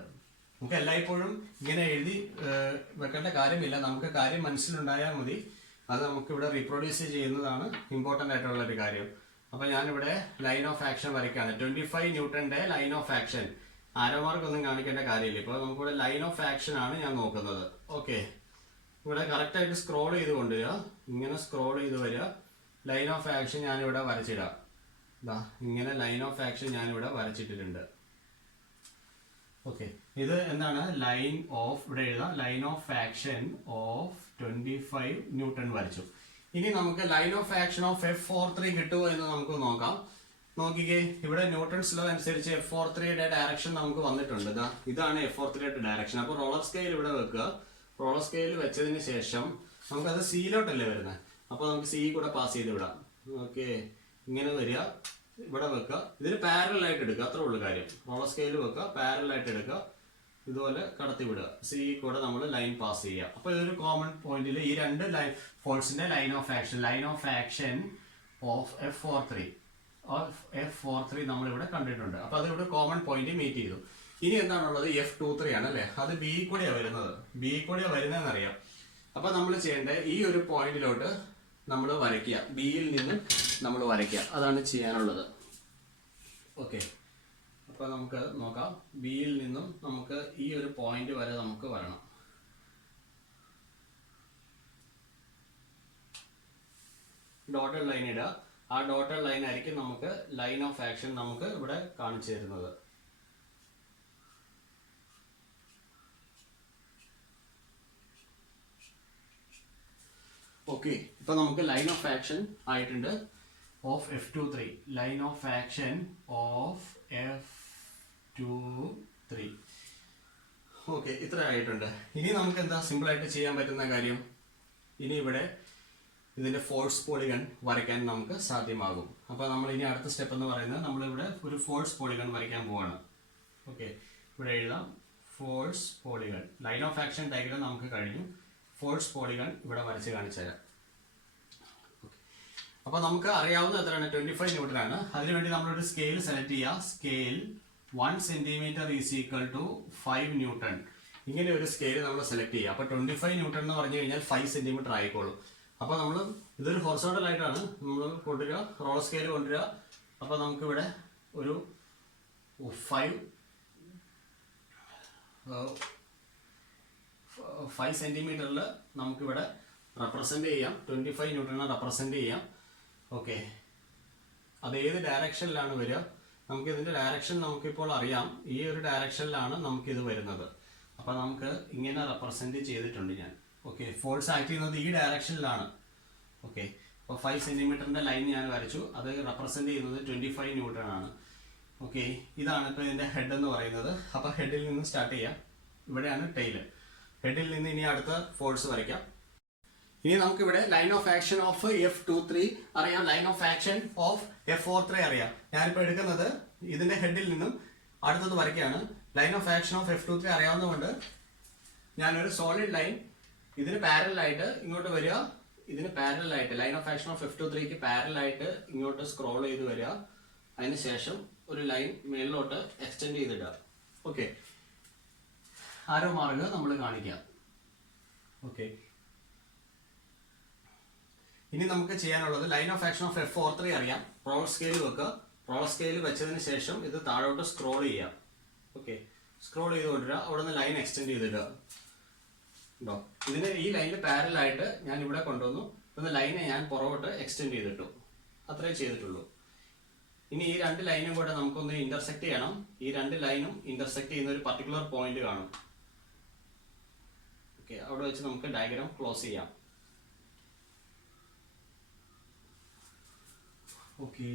നമുക്ക് എല്ലായ്പ്പോഴും ഇങ്ങനെ എഴുതി വെക്കേണ്ട കാര്യമില്ല, നമുക്ക് കാര്യം മനസ്സിലുണ്ടായാൽ മതി. അത് നമുക്ക് ഇവിടെ റീപ്രൊഡ്യൂസ് ചെയ്യുന്നതാണ് ഇമ്പോർട്ടൻ്റ് ആയിട്ടുള്ള ഒരു കാര്യം. അപ്പൊ ഞാനിവിടെ ലൈൻ ഓഫ് ആക്ഷൻ വരയ്ക്കാണ്. 25 ന്യൂട്ടന്റെ ലൈൻ ഓഫ് ആക്ഷൻ. ആരോമാർക്കൊന്നും കാണിക്കേണ്ട കാര്യമില്ല. ഇപ്പോൾ നമുക്കിവിടെ ലൈൻ ഓഫ് ആക്ഷൻ ആണ് ഞാൻ നോക്കുന്നത്. ഓക്കെ, ഇവിടെ കറക്റ്റ് ആയിട്ട് സ്ക്രോൾ ചെയ്ത് കൊണ്ടുവരിക, ഇങ്ങനെ സ്ക്രോൾ ചെയ്ത് വരിക. ലൈൻ ഓഫ് ആക്ഷൻ ഞാനിവിടെ വരച്ചിടാം. ഇങ്ങനെ ലൈൻ ഓഫ് ആക്ഷൻ ഞാനിവിടെ വരച്ചിട്ടിട്ടുണ്ട്. ഓക്കെ, ഇത് എന്താണ്? ലൈൻ ഓഫ്, ഇവിടെ എഴുതാം, line of action of 25 newton വരച്ചു. ഇനി നമുക്ക് line of action of F43 കിട്ടുമോ എന്ന് നമുക്ക് നോക്കാം. നോക്കിക്കേ, ഇവിടെ ന്യൂട്ടൺസ് ലോ അനുസരിച്ച് F43യുടെ ഡയറക്ഷൻ നമുക്ക് വന്നിട്ടുണ്ട്. ഇതാണ് F43യുടെ ഡയറക്ഷൻ. അപ്പൊ റോളർ സ്കെയിൽ ഇവിടെ വെക്കുക. റോളർ സ്കെയിൽ വെച്ചതിന് ശേഷം നമുക്കത് സിയിലോട്ടല്ലേ വരുന്നത്, അപ്പൊ നമുക്ക് സി കൂടെ പാസ് ചെയ്ത് വിടാം. ഓക്കെ, ഇങ്ങനെ വരിക, ഇവിടെ വെക്കുക, ഇതിന് പാരലൽ ആയിട്ട് എടുക്കുക, അത്രേ ഉള്ളൂ കാര്യം. റോളർ സ്കെയിൽ വെക്കുക, പാരലൽ ആയിട്ട് എടുക്കുക, ഇതുപോലെ കടത്തി വിടുക, സി കൂടെ നമ്മൾ ലൈൻ പാസ് ചെയ്യുക. അപ്പൊ ഇതൊരു കോമൺ പോയിന്റിൽ ഈ രണ്ട് ലൈൻ ഫോഴ്സിന്റെ line of action of F43 നമ്മൾ ഇവിടെ കണ്ടിട്ടുണ്ട്. അപ്പൊ അത് ഇവിടെ കോമൺ പോയിന്റ് മീറ്റ് ചെയ്തു. ഇനി എന്താണുള്ളത്? F23 ആണ് അല്ലെ, അത് ബി കൂടെയാണ് വരുന്നത്. ബി കൂടെയാണ് വരുന്നതെന്ന് അറിയാം. അപ്പൊ നമ്മൾ ചെയ്യേണ്ടത് ഈ ഒരു പോയിന്റിലോട്ട് നമ്മൾ വരയ്ക്കുക, ബിയിൽ നിന്ന് നമ്മൾ വരയ്ക്കുക, അതാണ് ചെയ്യാനുള്ളത്. ഓക്കെ, അപ്പൊ നമുക്ക് നോക്കാം. ബിയിൽ നിന്നും നമുക്ക് ഈ ഒരു പോയിന്റ് വരെ നമുക്ക് വരണം. ഡോട്ടഡ് ലൈൻ ഇടുക. ആ ഡോട്ടഡ് ലൈൻ ആയിരിക്കും നമുക്ക് ലൈൻ ഓഫ് ആക്ഷൻ നമുക്ക് ഇവിടെ കാണിച്ചു തരുന്നത്. ഓക്കെ, ഇപ്പൊ നമുക്ക് ലൈൻ ഓഫ് ആക്ഷൻ ആയിട്ടുണ്ട് of F23. Line of action of F23. Okay, ഇത്ര ആയിട്ടുണ്ട്. ഇനി നമുക്ക് എന്താ സിമ്പിൾ ആയിട്ട് ചെയ്യാൻ പറ്റുന്ന കാര്യം, ഇനി ഇവിടെ ഇതിന്റെ ഫോഴ്സ് പോളിഗൺ വരയ്ക്കാൻ നമുക്ക് സാധ്യമാകും. അപ്പൊ നമ്മൾ ഇനി അടുത്ത സ്റ്റെപ്പ് എന്ന് പറയുന്നത് നമ്മളിവിടെ ഒരു ഫോഴ്സ് പോളിഗൺ വരയ്ക്കാൻ പോവാണ്. ഓക്കെ, ഇവിടെ എഴുതാം force polygon. Line of action diagram നമുക്ക് കഴിഞ്ഞു. ഫോഴ്സ് പോളിഗൺ ഇവിടെ വരച്ച് കാണിച്ചു തരാം. അപ്പൊ നമുക്ക് അറിയാവുന്ന എത്രയാണ്? 25 ന്യൂട്ടൺ ആണ്. അതിനുവേണ്ടി നമ്മളൊരു സ്കെയിൽ സെലക്ട് ചെയ്യുക. Scale 1 centimetre is equal to 5 newton. ഇങ്ങനെ ഒരു സ്കെയിൽ നമ്മൾ സെലക്ട് ചെയ്യുക. അപ്പൊ 25 ന്യൂട്ടൺ എന്ന് പറഞ്ഞു കഴിഞ്ഞാൽ 5 സെന്റിമീറ്റർ ആയിക്കോളും. അപ്പൊ നമ്മൾ ഇതൊരു ഹൊറിസോണ്ടൽ ആയിട്ടാണ് നമ്മൾ കൊണ്ടുവരിക, റോളർ സ്കെയിൽ കൊണ്ടുവരിക. അപ്പൊ നമുക്കിവിടെ ഒരു 5 സെന്റിമീറ്ററിൽ നമുക്കിവിടെ റെപ്രസെന്റ് ചെയ്യാം. 25 ന്യൂട്ടണിനെ റെപ്രസെന്റ് ചെയ്യാം. ഓക്കെ, അത് ഏത് ഡയറക്ഷനിലാണ് വരിക? നമുക്ക് ഇതിന്റെ ഡയറക്ഷൻ നമുക്കിപ്പോൾ അറിയാം. ഈ ഒരു ഡയറക്ഷനിലാണ് നമുക്കിത് വരുന്നത്. അപ്പൊ നമുക്ക് ഇങ്ങനെ റെപ്രസെന്റ് ചെയ്തിട്ടുണ്ട് ഞാൻ. ഓക്കെ, ഫോഴ്സ് ആക്ട് ചെയ്യുന്നത് ഈ ഡയറക്ഷനിലാണ്. ഓക്കെ, അപ്പോൾ 5 സെന്റിമീറ്ററിന്റെ ലൈൻ ഞാൻ വരച്ചു. അത് റെപ്രസെന്റ് ചെയ്യുന്നത് 25 ന്യൂട്ടൺ ആണ്. ഓക്കെ, ഇതാണ് ഇപ്പോൾ ഇതിന്റെ ഹെഡ് എന്ന് പറയുന്നത്. അപ്പൊ ഹെഡിൽ നിന്ന് സ്റ്റാർട്ട് ചെയ്യാം. ഇവിടെയാണ് ടെയില്. ഹെഡിൽ നിന്ന് ഇനി അടുത്ത ഫോഴ്സ് വരയ്ക്കാം. ഇനി നമുക്ക് ഇവിടെ line of action of F23 അറിയാം, line of action of F43 അറിയാം. ഞാനിപ്പോൾ എടുക്കുന്നത് ഇതിന്റെ ഹെഡിൽ നിന്നും അടുത്തത് വരയ്ക്കുകയാണ്. Line of action of F23 അറിയാവുന്നതുകൊണ്ട് ഞാനൊരു സോളിഡ് ലൈൻ ഇതിന് പാരലായിട്ട് ഇങ്ങോട്ട് വരിക, ഇതിന് പാരലായിട്ട് ലൈൻ ഓഫ് ആക്ഷൻ ഓഫ് F23ക്ക് പാരലായിട്ട് ഇങ്ങോട്ട് സ്ക്രോൾ ചെയ്ത് വരിക. അതിനുശേഷം ഒരു ലൈൻ മേളിലോട്ട് എക്സ്റ്റെൻഡ് ചെയ്തിടുക. ഓക്കെ, ആരോ മാർഗ് നമ്മൾ കാണിക്കാം. ഓക്കെ, ഇനി നമുക്ക് ചെയ്യാനുള്ളത് line of action of F43 അറിയാം. റോളർ സ്കെയിൽ വെക്കുക. റോളർ സ്കെയിൽ വെച്ചതിന് ശേഷം ഇത് താഴോട്ട് സ്ക്രോൾ ചെയ്യാം. ഓക്കെ, സ്ക്രോൾ ചെയ്ത് കൊണ്ടുവരിക. അവിടെ നിന്ന് ലൈൻ എക്സ്റ്റെൻഡ് ചെയ്തിടുക. ഉണ്ടോ? ഇതിന് ഈ ലൈനിൽ പാരലായിട്ട് ഞാൻ ഇവിടെ കൊണ്ടുവന്നു. ഇന്ന് ലൈനെ ഞാൻ പുറകോട്ട് എക്സ്റ്റെൻഡ് ചെയ്തിട്ടു. അത്രേ ചെയ്തിട്ടുള്ളൂ. ഇനി ഈ രണ്ട് ലൈനും കൂടെ നമുക്കൊന്ന് ഇന്റർസെക്ട് ചെയ്യണം. ഈ രണ്ട് ലൈനും ഇന്റർസെക്ട് ചെയ്യുന്ന ഒരു പർട്ടിക്കുലർ പോയിന്റ് കാണും. ഓക്കെ, അവിടെ വെച്ച് നമുക്ക് ഡയഗ്രാം ക്ലോസ് ചെയ്യാം. ഓക്കെ,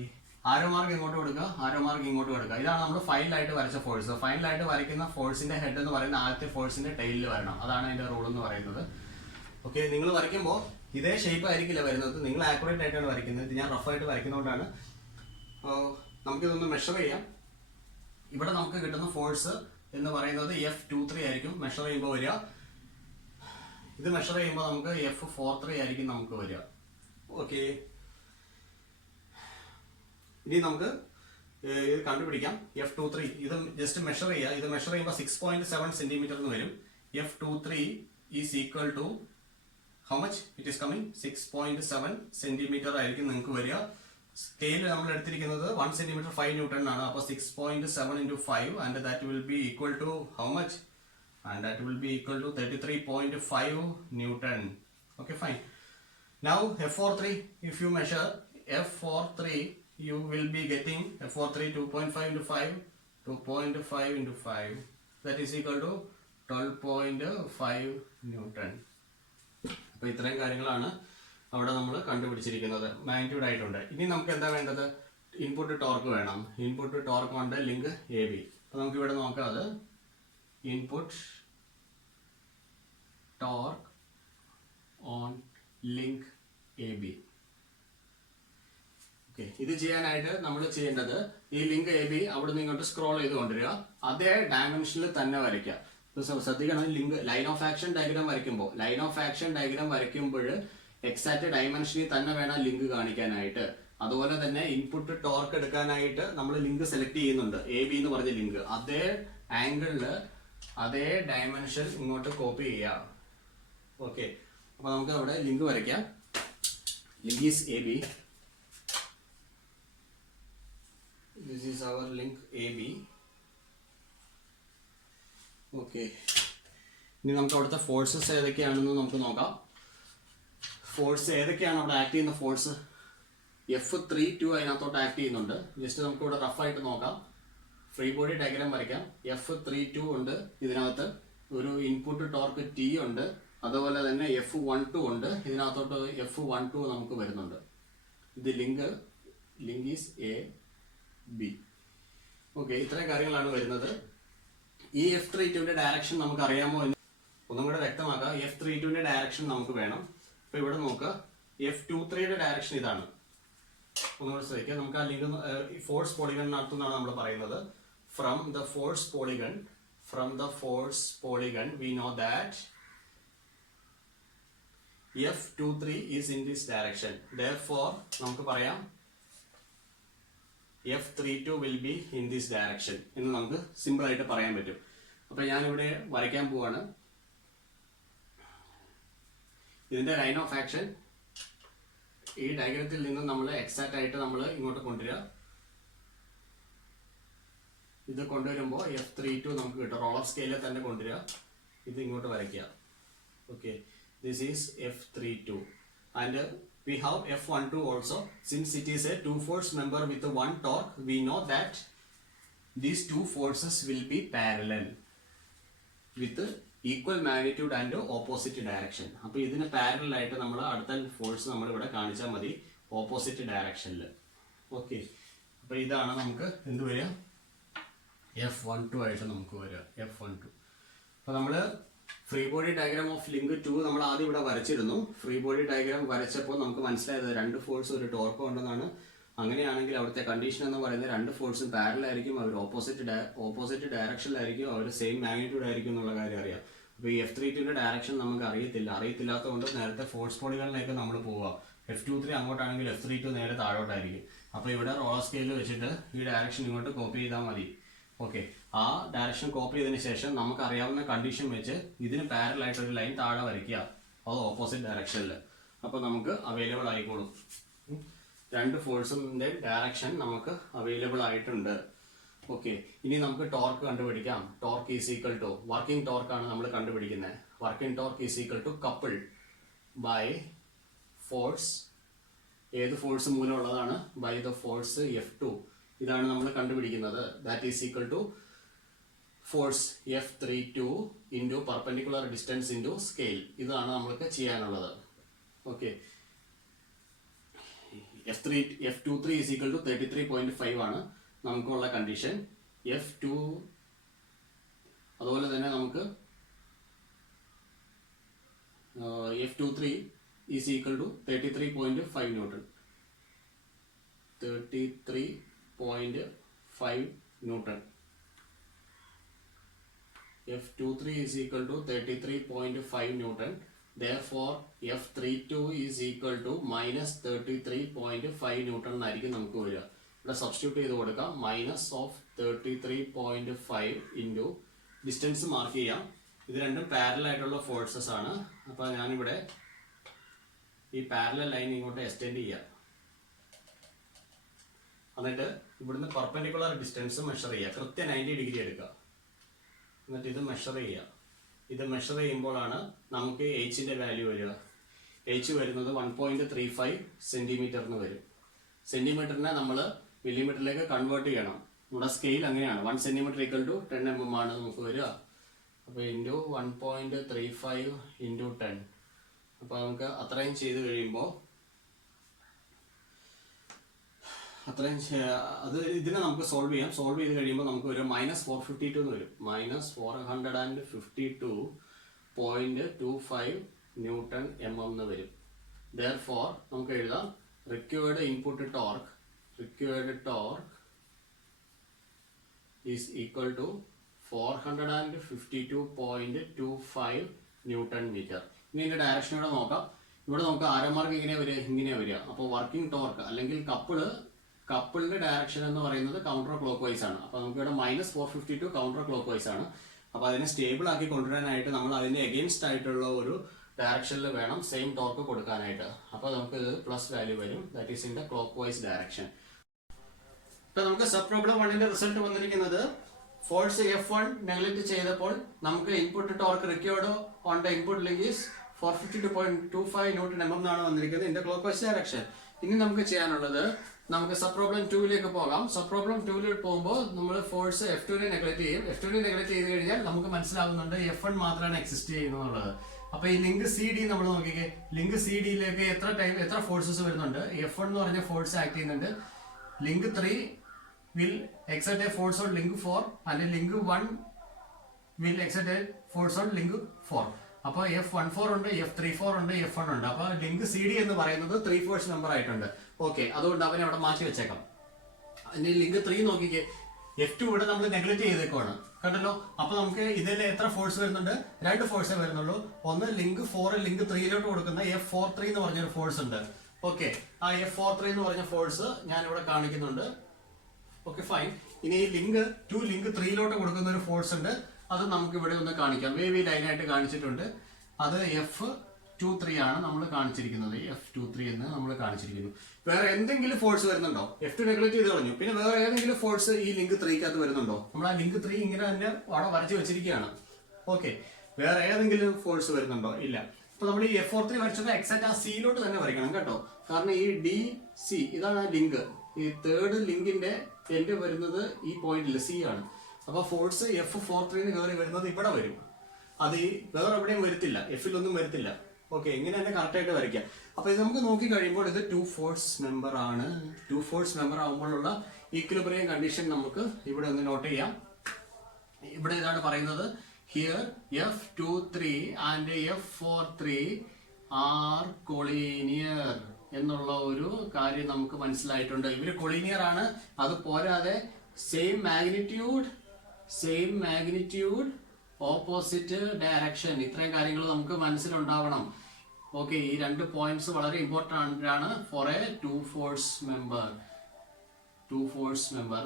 ആരോ മാർക്ക് ഇങ്ങോട്ട് കൊടുക്കുക, ആരോ മാർക്ക് ഇങ്ങോട്ട് കൊടുക്കുക. ഇതാണ് നമ്മൾ ഫൈനലായിട്ട് വരച്ച ഫോഴ്സ്. ഫൈനലായിട്ട് വരയ്ക്കുന്ന ഫോഴ്സിന്റെ ഹെഡ് എന്ന് പറയുന്ന ആദ്യത്തെ ഫോഴ്സിന്റെ ടൈലിൽ വരണം. അതാണ് അതിന്റെ റൂൾ എന്ന് പറയുന്നത്. ഓക്കെ, നിങ്ങൾ വരയ്ക്കുമ്പോൾ ഇതേ ഷേപ്പ് ആയിരിക്കില്ല വരുന്നത്. നിങ്ങൾ ആക്യുറേറ്റ് ആയിട്ടാണ് വരയ്ക്കുന്നത്. ഇത് ഞാൻ റഫായിട്ട് വരയ്ക്കുന്നതുകൊണ്ടാണ്. നമുക്കിതൊന്ന് മെഷർ ചെയ്യാം. ഇവിടെ നമുക്ക് കിട്ടുന്ന ഫോഴ്സ് എന്ന് പറയുന്നത് F23 ആയിരിക്കും മെഷർ ചെയ്യുമ്പോൾ വരിക. ഇത് മെഷർ ചെയ്യുമ്പോൾ നമുക്ക് F43 ആയിരിക്കും നമുക്ക് വരിക. ഓക്കെ, ഇനി നമുക്ക് ഇത് കണ്ടുപിടിക്കാം. F23 ഇത് ജസ്റ്റ് മെഷർ ചെയ്യുക. ഇത് മെഷർ ചെയ്യുമ്പോൾ 6.7 സെന്റിമീറ്റർ എന്ന് വരും. F23 is equal to how much it is coming 6.7 centimetre ആയിരിക്കും നിങ്ങൾക്ക് വരിക. സ്കെയിൽ നമ്മൾ എടുത്തിരിക്കുന്നത് 1 സെന്റിമീറ്റർ 5 ന്യൂട്ടൺ ആണ്. അപ്പോൾ 6.7 into 5 and that will be equal to how much? And that will be equal to 33.5 Newton. Okay, fine. Now F43, if you measure F43, you will be getting F43 2.5 into 5, 2.5 into 5. That is equal to 12.5 Newton. അപ്പോൾ ഇത്രയും കാര്യങ്ങളാണ് അവിടെ നമ്മൾ കണ്ടുപിടിച്ചിരിക്കുന്നത്. Magnitude ആയിട്ടുണ്ട്. ഇനി നമുക്ക് എന്താ വേണ്ടത്? ഇൻപുട്ട് ടോർക്ക് വേണം. ഇൻപുട്ട് ടോർക്ക് കൊണ്ട് ലിങ്ക് AB. അപ്പോൾ നമുക്ക് ഇവിടെ നോക്കാം. അത് input torque on link AB. Okay, ഇത് ചെയ്യാനായിട്ട് നമ്മൾ ചെയ്യേണ്ടത് ഈ ലിങ്ക് AB അവിടെ നിന്ന് ഇങ്ങോട്ട് സ്ക്രോൾ ചെയ്ത് കൊണ്ടുവരിക. അതേ ഡയമെൻഷനിൽ തന്നെ വരയ്ക്കുക. ശ്രദ്ധിക്കണം, link line of action diagram വരയ്ക്കുമ്പോൾ എക്സാക്ട് ഡയമെൻഷനിൽ തന്നെ വേണം ലിങ്ക് കാണിക്കാനായിട്ട്. അതുപോലെ തന്നെ ഇൻപുട്ട് ടോർക്ക് എടുക്കാനായിട്ട് നമ്മൾ ലിങ്ക് സെലക്ട് ചെയ്യുന്നുണ്ട്. AB എന്ന് പറഞ്ഞ ലിങ്ക് അതേ ആംഗിളില് അതേ ഡയമെൻഷൻ ഇങ്ങോട്ട് കോപ്പി ചെയ്യാം. ഓക്കെ, അപ്പൊ നമുക്ക് അവിടെ ലിങ്ക് വരയ്ക്കാം. Link is AB. This is our link AB. Okay, ഇനി നമുക്ക് അവിടുത്തെ ഫോഴ്സസ് ഏതൊക്കെയാണെന്ന് നമുക്ക് നോക്കാം. ഫോഴ്സ് ഏതൊക്കെയാണ് അവിടെ ആക്ട് ചെയ്യുന്ന ഫോഴ്സ്? F32 അതിനകത്തോട്ട് ആക്ട് ചെയ്യുന്നുണ്ട്. ജസ്റ്റ് നമുക്ക് ഇവിടെ റഫായിട്ട് നോക്കാം. ഫ്രീ ബോഡി ഡയഗ്രാം വരയ്ക്കാം. F32 ഉണ്ട്. ഇതിനകത്ത് ഒരു ഇൻപുട്ട് ടോർക്ക് T ഉണ്ട്. അതുപോലെ തന്നെ F12 ഉണ്ട്. ഇതിനകത്തോട്ട് F12 നമുക്ക് വരുന്നുണ്ട്. ഇത് ലിങ്ക് ഈസ് AB. ഓക്കെ, ഇത്രയും കാര്യങ്ങളാണ് വരുന്നത്. ഈ F32ന്റെ ഡയറക്ഷൻ നമുക്ക് അറിയാമോ എന്ന് ഒന്നും കൂടെ വ്യക്തമാക്കാം. F32ന്റെ ഡയറക്ഷൻ നമുക്ക് വേണം. അപ്പൊ ഇവിടെ നോക്കുക, F23യുടെ ഡയറക്ഷൻ ഇതാണ്. ഒന്നുകൂടെ ശ്രദ്ധിക്കുക. നമുക്ക് ആ ലിങ്ക് ഫോഴ്സ് പോളിഗണിനകത്തുനിന്നാണ് നമ്മൾ പറയുന്നത്. From the force polygon we know that F23 is in this direction. Therefore നമുക്ക് പറയാം F32 will be in this direction എന്ന് നമുക്ക് സിമ്പിൾ ആയിട്ട് പറയാൻ പറ്റും. അപ്പൊ ഞാനിവിടെ വരയ്ക്കാൻ പോവാണ്. ഇതിന്റെ ലൈൻ ഓഫ് ആക്ഷൻ ഈ ഡയഗ്രത്തിൽ നിന്ന് നമ്മൾ എക്സാക്ട് ആയിട്ട് നമ്മൾ ഇങ്ങോട്ട് കൊണ്ടുവരിക. ഇത് കൊണ്ടുവരുമ്പോൾ F32 നമുക്ക് കിട്ടും. റോളർ സ്കെയിലിൽ തന്നെ കൊണ്ടുവരിക. ഇത് ഇങ്ങോട്ട് വരയ്ക്കുക. Okay, this is F32 and we have F12 also. Since it is a two force member with one torque, we know that these two forces will be parallel with equal magnitude and opposite direction. അപ്പോൾ ഇതിന് parallel ആയിട്ട് നമ്മൾ അടുത്ത force നമ്മൾ ഇവിടെ കാണിച്ചാൽ മതി opposite ഡയറക്ഷനിൽ. ഓക്കെ, അപ്പോൾ ഇതാണ് നമുക്ക് എന്ത് വരിക? F12 ആയിട്ട് നമുക്ക് വരിക. F12. അപ്പോൾ നമ്മൾ free body diagram of link 2 നമ്മൾ ആദ്യം ഇവിടെ വരച്ചിരുന്നു. ഫ്രീ ബോഡി ഡയഗ്രാം വരച്ചപ്പോൾ നമുക്ക് മനസ്സിലായത് രണ്ട് ഫോഴ്സ് ഒരു ടോർക്ക് ഉണ്ടെന്നാണ്. അങ്ങനെയാണെങ്കിൽ അവിടുത്തെ കണ്ടീഷൻ എന്ന് പറയുന്നത് രണ്ട് ഫോഴ്സും പാരലൽ ആയിരിക്കും, അവർ ഓപ്പോസിറ്റ് ഡയറക്ഷനിലായിരിക്കും, അവർ സെയിം മാഗ്നിറ്റ്യൂഡ് ആയിരിക്കും എന്നുള്ള കാര്യം അറിയാം. അപ്പോൾ ഈ F32ന്റെ ഡയറക്ഷൻ നമുക്ക് അറിയത്തില്ലാത്തതുകൊണ്ട് നേരത്തെ ഫോഴ്സ് പോളിഗണിലേക്ക് നമ്മൾ പോവുക. F23 അങ്ങോട്ടാണെങ്കിൽ F32 നേരെ താഴോട്ടായിരിക്കും. അപ്പോൾ ഇവിടെ റോളർ സ്കെയിൽ വെച്ചിട്ട് ഈ ഡയറക്ഷൻ ഇങ്ങോട്ട് കോപ്പി ചെയ്താൽ മതി. ഓക്കെ, ആ ഡയറക്ഷൻ കോപ്പി ചെയ്തതിന് ശേഷം നമുക്ക് അറിയാവുന്ന കണ്ടീഷൻ വെച്ച് ഇതിന് പാരലൽ ആയിട്ട് ഒരു ലൈൻ താഴെ വരയ്ക്കുക, അത് ഓപ്പോസിറ്റ് ഡയറക്ഷനിൽ. അപ്പോൾ നമുക്ക് അവൈലബിൾ ആയിക്കോളും. രണ്ട് ഫോഴ്സിന്റെ ഡയറക്ഷൻ നമുക്ക് അവൈലബിൾ ആയിട്ടുണ്ട്. ഓക്കെ, ഇനി നമുക്ക് ടോർക്ക് കണ്ടുപിടിക്കാം. Torque is equal to working ടോർക്കാണ് നമ്മൾ കണ്ടുപിടിക്കുന്നത്. Working torque is equal to couple by force. ഏത് ഫോഴ്സ് മൂലമുള്ളതാണ്? By the force F2. ഇതാണ് നമ്മൾ കണ്ടുപിടിക്കുന്നത്. That is equal to force F32 into perpendicular distance into scale. ഇതാണ് നമ്മൾക്ക് ചെയ്യാനുള്ളത്. Okay, F23 is equal to 33.5 ആണ് നമുക്കുള്ള കണ്ടീഷൻ. F2 അതുപോലെ തന്നെ നമുക്ക് F23 is equal to 33.5 newton. 33.5 newton. F23 is equal to 33.5 Newton. Therefore, F32 is equal to minus 33.5 Newton എന്നായിരിക്കും നമുക്ക് വരിക. ഇവിടെ സബ്സ്റ്റിറ്റ്യൂട്ട് ചെയ്ത് കൊടുക്കാം. Minus of 33.5 into distance mark ചെയ്യാം. ഇത് രണ്ടും പാരലൽ ആയിട്ടുള്ള ഫോഴ്സസ് ആണ്. അപ്പോൾ ഞാനിവിടെ ഈ പാരലൽ ലൈൻ ഇങ്ങോട്ട് എക്സ്റ്റെൻഡ് ചെയ്യാം. എന്നിട്ട് ഇവിടുന്ന് പെർപെൻഡിക്കുലർ ഡിസ്റ്റൻസ് മെഷർ ചെയ്യുക. കൃത്യം 90 ഡിഗ്രി എടുക്കുക. എന്നിട്ട് ഇത് മെഷർ ചെയ്യുക. ഇത് മെഷർ ചെയ്യുമ്പോഴാണ് നമുക്ക് എച്ചിൻ്റെ വാല്യൂ വരിക. എച്ച് വരുന്നത് 1.35 സെൻറ്റിമീറ്ററിന് വരും. സെൻറ്റിമീറ്ററിനെ നമ്മൾ മില്ലിമീറ്ററിലേക്ക് കൺവേർട്ട് ചെയ്യണം. നമ്മുടെ സ്കെയിൽ അങ്ങനെയാണ്. 1 സെൻറ്റിമീറ്റർ ഈക്വൽ ടു 10 mm ആണ് നമുക്ക് വരിക. അപ്പോൾ ഇൻറ്റു 1.35 ഇൻറ്റു 10. അപ്പോൾ നമുക്ക് അത്രയും ചെയ്ത് കഴിയുമ്പോൾ ഇതിനെ നമുക്ക് സോൾവ് ചെയ്യാം. സോൾവ് ചെയ്ത് കഴിയുമ്പോൾ നമുക്ക് ഒരു -452 എന്ന് വരും. -452.25 ന്യൂട്ടൺ mm എന്ന് വരും. Therefore നമുക്ക് എഴുതാം required input torque is equal to 452.25 newton metre. ഇനി ഇതിന്റെ ഡയറക്ഷൻ ഇവിടെ നോക്കാം. ഇവിടെ നമുക്ക് ആരോമാർക്ക് ഇങ്ങനെ വരിക. അപ്പോൾ വർക്കിംഗ് ടോർക്ക് അല്ലെങ്കിൽ കപ്പിളിന്റെ ഡയറക്ഷൻ എന്ന് പറയുന്നത് കൗണ്ടർ ക്ലോക്ക് വൈസ് ആണ്. അപ്പോൾ നമുക്ക് ഇവിടെ -452 കൗണ്ടർ ക്ലോക്ക് വൈസ് ആണ്. അപ്പോൾ അതിനെ സ്റ്റേബിൾ ആക്കി കൊണ്ടുവരാനായിട്ട് നമ്മൾ അതിന്റെ എഗെയിൻസ്റ്റ് ആയിട്ടുള്ള ഒരു ഡയറക്ഷനിൽ വേണം സെയിം ടോർക്ക് കൊടുക്കാനായിട്ട്. അപ്പോൾ നമുക്ക് ഇത് പ്ലസ് വാല്യൂ വരും. That is in the clock vice direction. ഇപ്പൊ നമുക്ക് സബ് പ്രോബ്ലം 1ന്റെ റിസൾട്ട് വന്നിരിക്കുന്നത് ഫോഴ്സ് F1 നെഗ്ലക്ട് ചെയ്തപ്പോൾ നമുക്ക് input torque required on the input link is 452.25 newton mm എന്നാണ് വന്നിരിക്കുന്നത് in the clock vice direction. ഇനി നമുക്ക് ചെയ്യാനുള്ളത് നമുക്ക് സബ് പ്രോബ്ലം 2ലേക്ക് പോകാം. സബ് പ്രോബ്ലം 2ലേക്ക് പോകുമ്പോൾ നമ്മൾ ഫോഴ്സ് F2നെ നെഗ്ലക്ട് ചെയ്യും. F2നെ നെഗ്ലക്ട് ചെയ്ത് കഴിഞ്ഞാൽ നമുക്ക് മനസ്സിലാവുന്നുണ്ട് F1 മാത്രമാണ് എക്സിസ്റ്റ് ചെയ്യുന്നത്. അപ്പൊ ഈ ലിങ്ക് CD നമ്മൾ നോക്കിക്കേ. ലിങ്ക് CD-യിലേക്ക് എത്ര ഫോഴ്സസ് വരുന്നുണ്ട്? F1 എന്ന് പറഞ്ഞ ഫോഴ്സ് ആക്ട് ചെയ്യുന്നുണ്ട്. Link 3 will exert a force on link 4 and link 1 will exert a force on link 4. അപ്പോൾ F14 ഉണ്ട്, F34 ഉണ്ട്, F1 ഉണ്ട്. അപ്പൊ ലിങ്ക് CD എന്ന് പറയുന്നത് 3 ഫോഴ്സ് മെമ്പർ ആയിട്ടുണ്ട്. ഓക്കെ, അതുകൊണ്ട് അവനെ അവിടെ മാറ്റി വെച്ചേക്കാം. ഇനി ലിങ്ക് 3 നോക്കിക്കേ. F2 ഇവിടെ നമ്മൾ നെഗ്ലക്ട് ചെയ്തേക്കുവാണ്, കണ്ടല്ലോ. അപ്പൊ നമുക്ക് ഇതിൽ എത്ര ഫോഴ്സ് വരുന്നുണ്ട്? 2 ഫോഴ്സേ വരുന്നുള്ളൂ. ഒന്ന് ലിങ്ക് 4 ലിങ്ക് 3 കൊടുക്കുന്ന F43 എന്ന് പറഞ്ഞൊരു ഫോഴ്സ് ഉണ്ട്. ഓക്കെ, ആ F43 എന്ന് പറഞ്ഞ ഫോഴ്സ് ഞാൻ ഇവിടെ കാണിക്കുന്നുണ്ട്. Okay, fine. ഇനി ലിങ്ക് 2 ലിങ്ക് 3 കൊടുക്കുന്ന ഒരു ഫോഴ്സ് ഉണ്ട്. അത് നമുക്ക് ഇവിടെ ഒന്ന് കാണിക്കാം. വേവി ലൈനായിട്ട് കാണിച്ചിട്ടുണ്ട്. അത് F23 ആണ് നമ്മൾ കാണിച്ചിരിക്കുന്നത്. F23 എന്ന് നമ്മൾ കാണിച്ചിരിക്കുന്നു. വേറെ എന്തെങ്കിലും ഫോഴ്സ് വരുന്നുണ്ടോ? F2 നെഗ്ലക്ട് ചെയ്ത് കളഞ്ഞു. പിന്നെ വേറെ ഏതെങ്കിലും ഫോഴ്സ് ഈ ലിങ്ക് 3 വരുന്നുണ്ടോ? നമ്മൾ ആ ലിങ്ക് 3 ഇങ്ങനെ തന്നെ അവിടെ വരച്ച് വെച്ചിരിക്കുകയാണ്. ഓക്കെ, വേറെ ഏതെങ്കിലും ഫോഴ്സ് വരുന്നുണ്ടോ? ഇല്ല. അപ്പൊ നമ്മൾ ഈ F43 വരച്ചത് എക്സാക്ട് ആ സിയിലോട്ട് തന്നെ വരയ്ക്കണം കേട്ടോ. കാരണം ഈ DC ഇതാണ് ആ ലിങ്ക്. ഈ 3rd ലിങ്കിന്റെ എൻഡ് വരുന്നത് ഈ പോയിന്റിൽ C ആണ്. അപ്പൊ ഫോഴ്സ് F43 കയറി വരുന്നത് ഇവിടെ വരും. അത് ഈ വേറെ എവിടെയും വരത്തില്ല, F-ലൊന്നും വരത്തില്ല. ഓക്കെ, ഇങ്ങനെ തന്നെ കറക്റ്റ് ആയിട്ട് വരയ്ക്കാം. അപ്പൊ ഇത് നമുക്ക് നോക്കി കഴിയുമ്പോൾ ഇത് 2 ഫോഴ്സ് മെമ്പർ ആണ്. 2 ഫോഴ്സ് മെമ്പർ ആകുമ്പോഴുള്ള ഈക്വിലിബ്രിയം കണ്ടീഷൻ നമുക്ക് ഇവിടെ ഒന്ന് നോട്ട് ചെയ്യാം. ഇവിടെ ഇതാണ് പറയുന്നത്. Here F23 and F43 R collinear എന്നുള്ള ഒരു കാര്യം നമുക്ക് മനസ്സിലായിട്ടുണ്ട്. ഇവര് കൊളീനിയർ ആണ്. അത് പോരാതെ സെയിം മാഗ്നിറ്റ്യൂഡ് ഓപ്പോസിറ്റ് ഡയറക്ഷൻ, ഇത്രയും കാര്യങ്ങൾ നമുക്ക് മനസ്സിലുണ്ടാവണം. ഓക്കെ, ഈ 2 പോയിന്റ്സ് വളരെ ഇമ്പോർട്ടന്റ് ആണ് ഫോർ എ 2 ഫോഴ്സ് മെമ്പർ.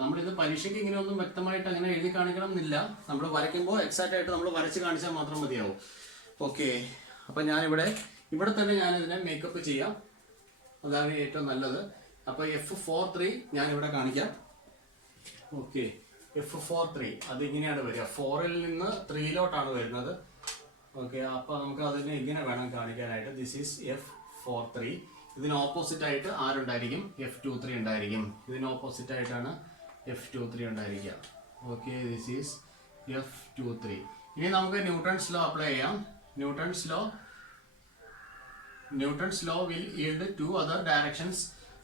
നമ്മളിത് പരീക്ഷയ്ക്ക് ഇങ്ങനെ ഒന്നും വ്യക്തമായിട്ട് അങ്ങനെ എഴുതി കാണിക്കണം എന്നില്ല. നമ്മൾ വരയ്ക്കുമ്പോൾ എക്സാക്റ്റ് ആയിട്ട് നമ്മൾ വരച്ച് കാണിച്ചാൽ മാത്രം മതിയാവും. ഓക്കെ, അപ്പൊ ഇവിടെ തന്നെ ഞാൻ ഇതിനെ മേക്കപ്പ് ചെയ്യാം. അതാണ് ഏറ്റവും നല്ലത്. അപ്പൊ F43 ഞാൻ ഇവിടെ കാണിക്കാം. ഓക്കെ, F43 അത് ഇങ്ങനെയാണ് വരിക. 4-ൽ നിന്ന് 3-ലോട്ടാണ് വരുന്നത്. ഓക്കെ, അപ്പൊ നമുക്ക് അതിനെ ഇങ്ങനെ വേണം കാണിക്കാനായിട്ട്. This is F43. ഇതിന് ഓപ്പോസിറ്റ് ആയിട്ട് ആരുണ്ടായിരിക്കും? F23 ഉണ്ടായിരിക്കും. ഇതിന് ഓപ്പോസിറ്റ് ആയിട്ടാണ് F23 ഉണ്ടായിരിക്കുക. Okay, this is F23. ഇനി നമുക്ക് ന്യൂട്ടൺസ് ലോ അപ്ലൈ ചെയ്യാം. Newton's law will yield two other directions.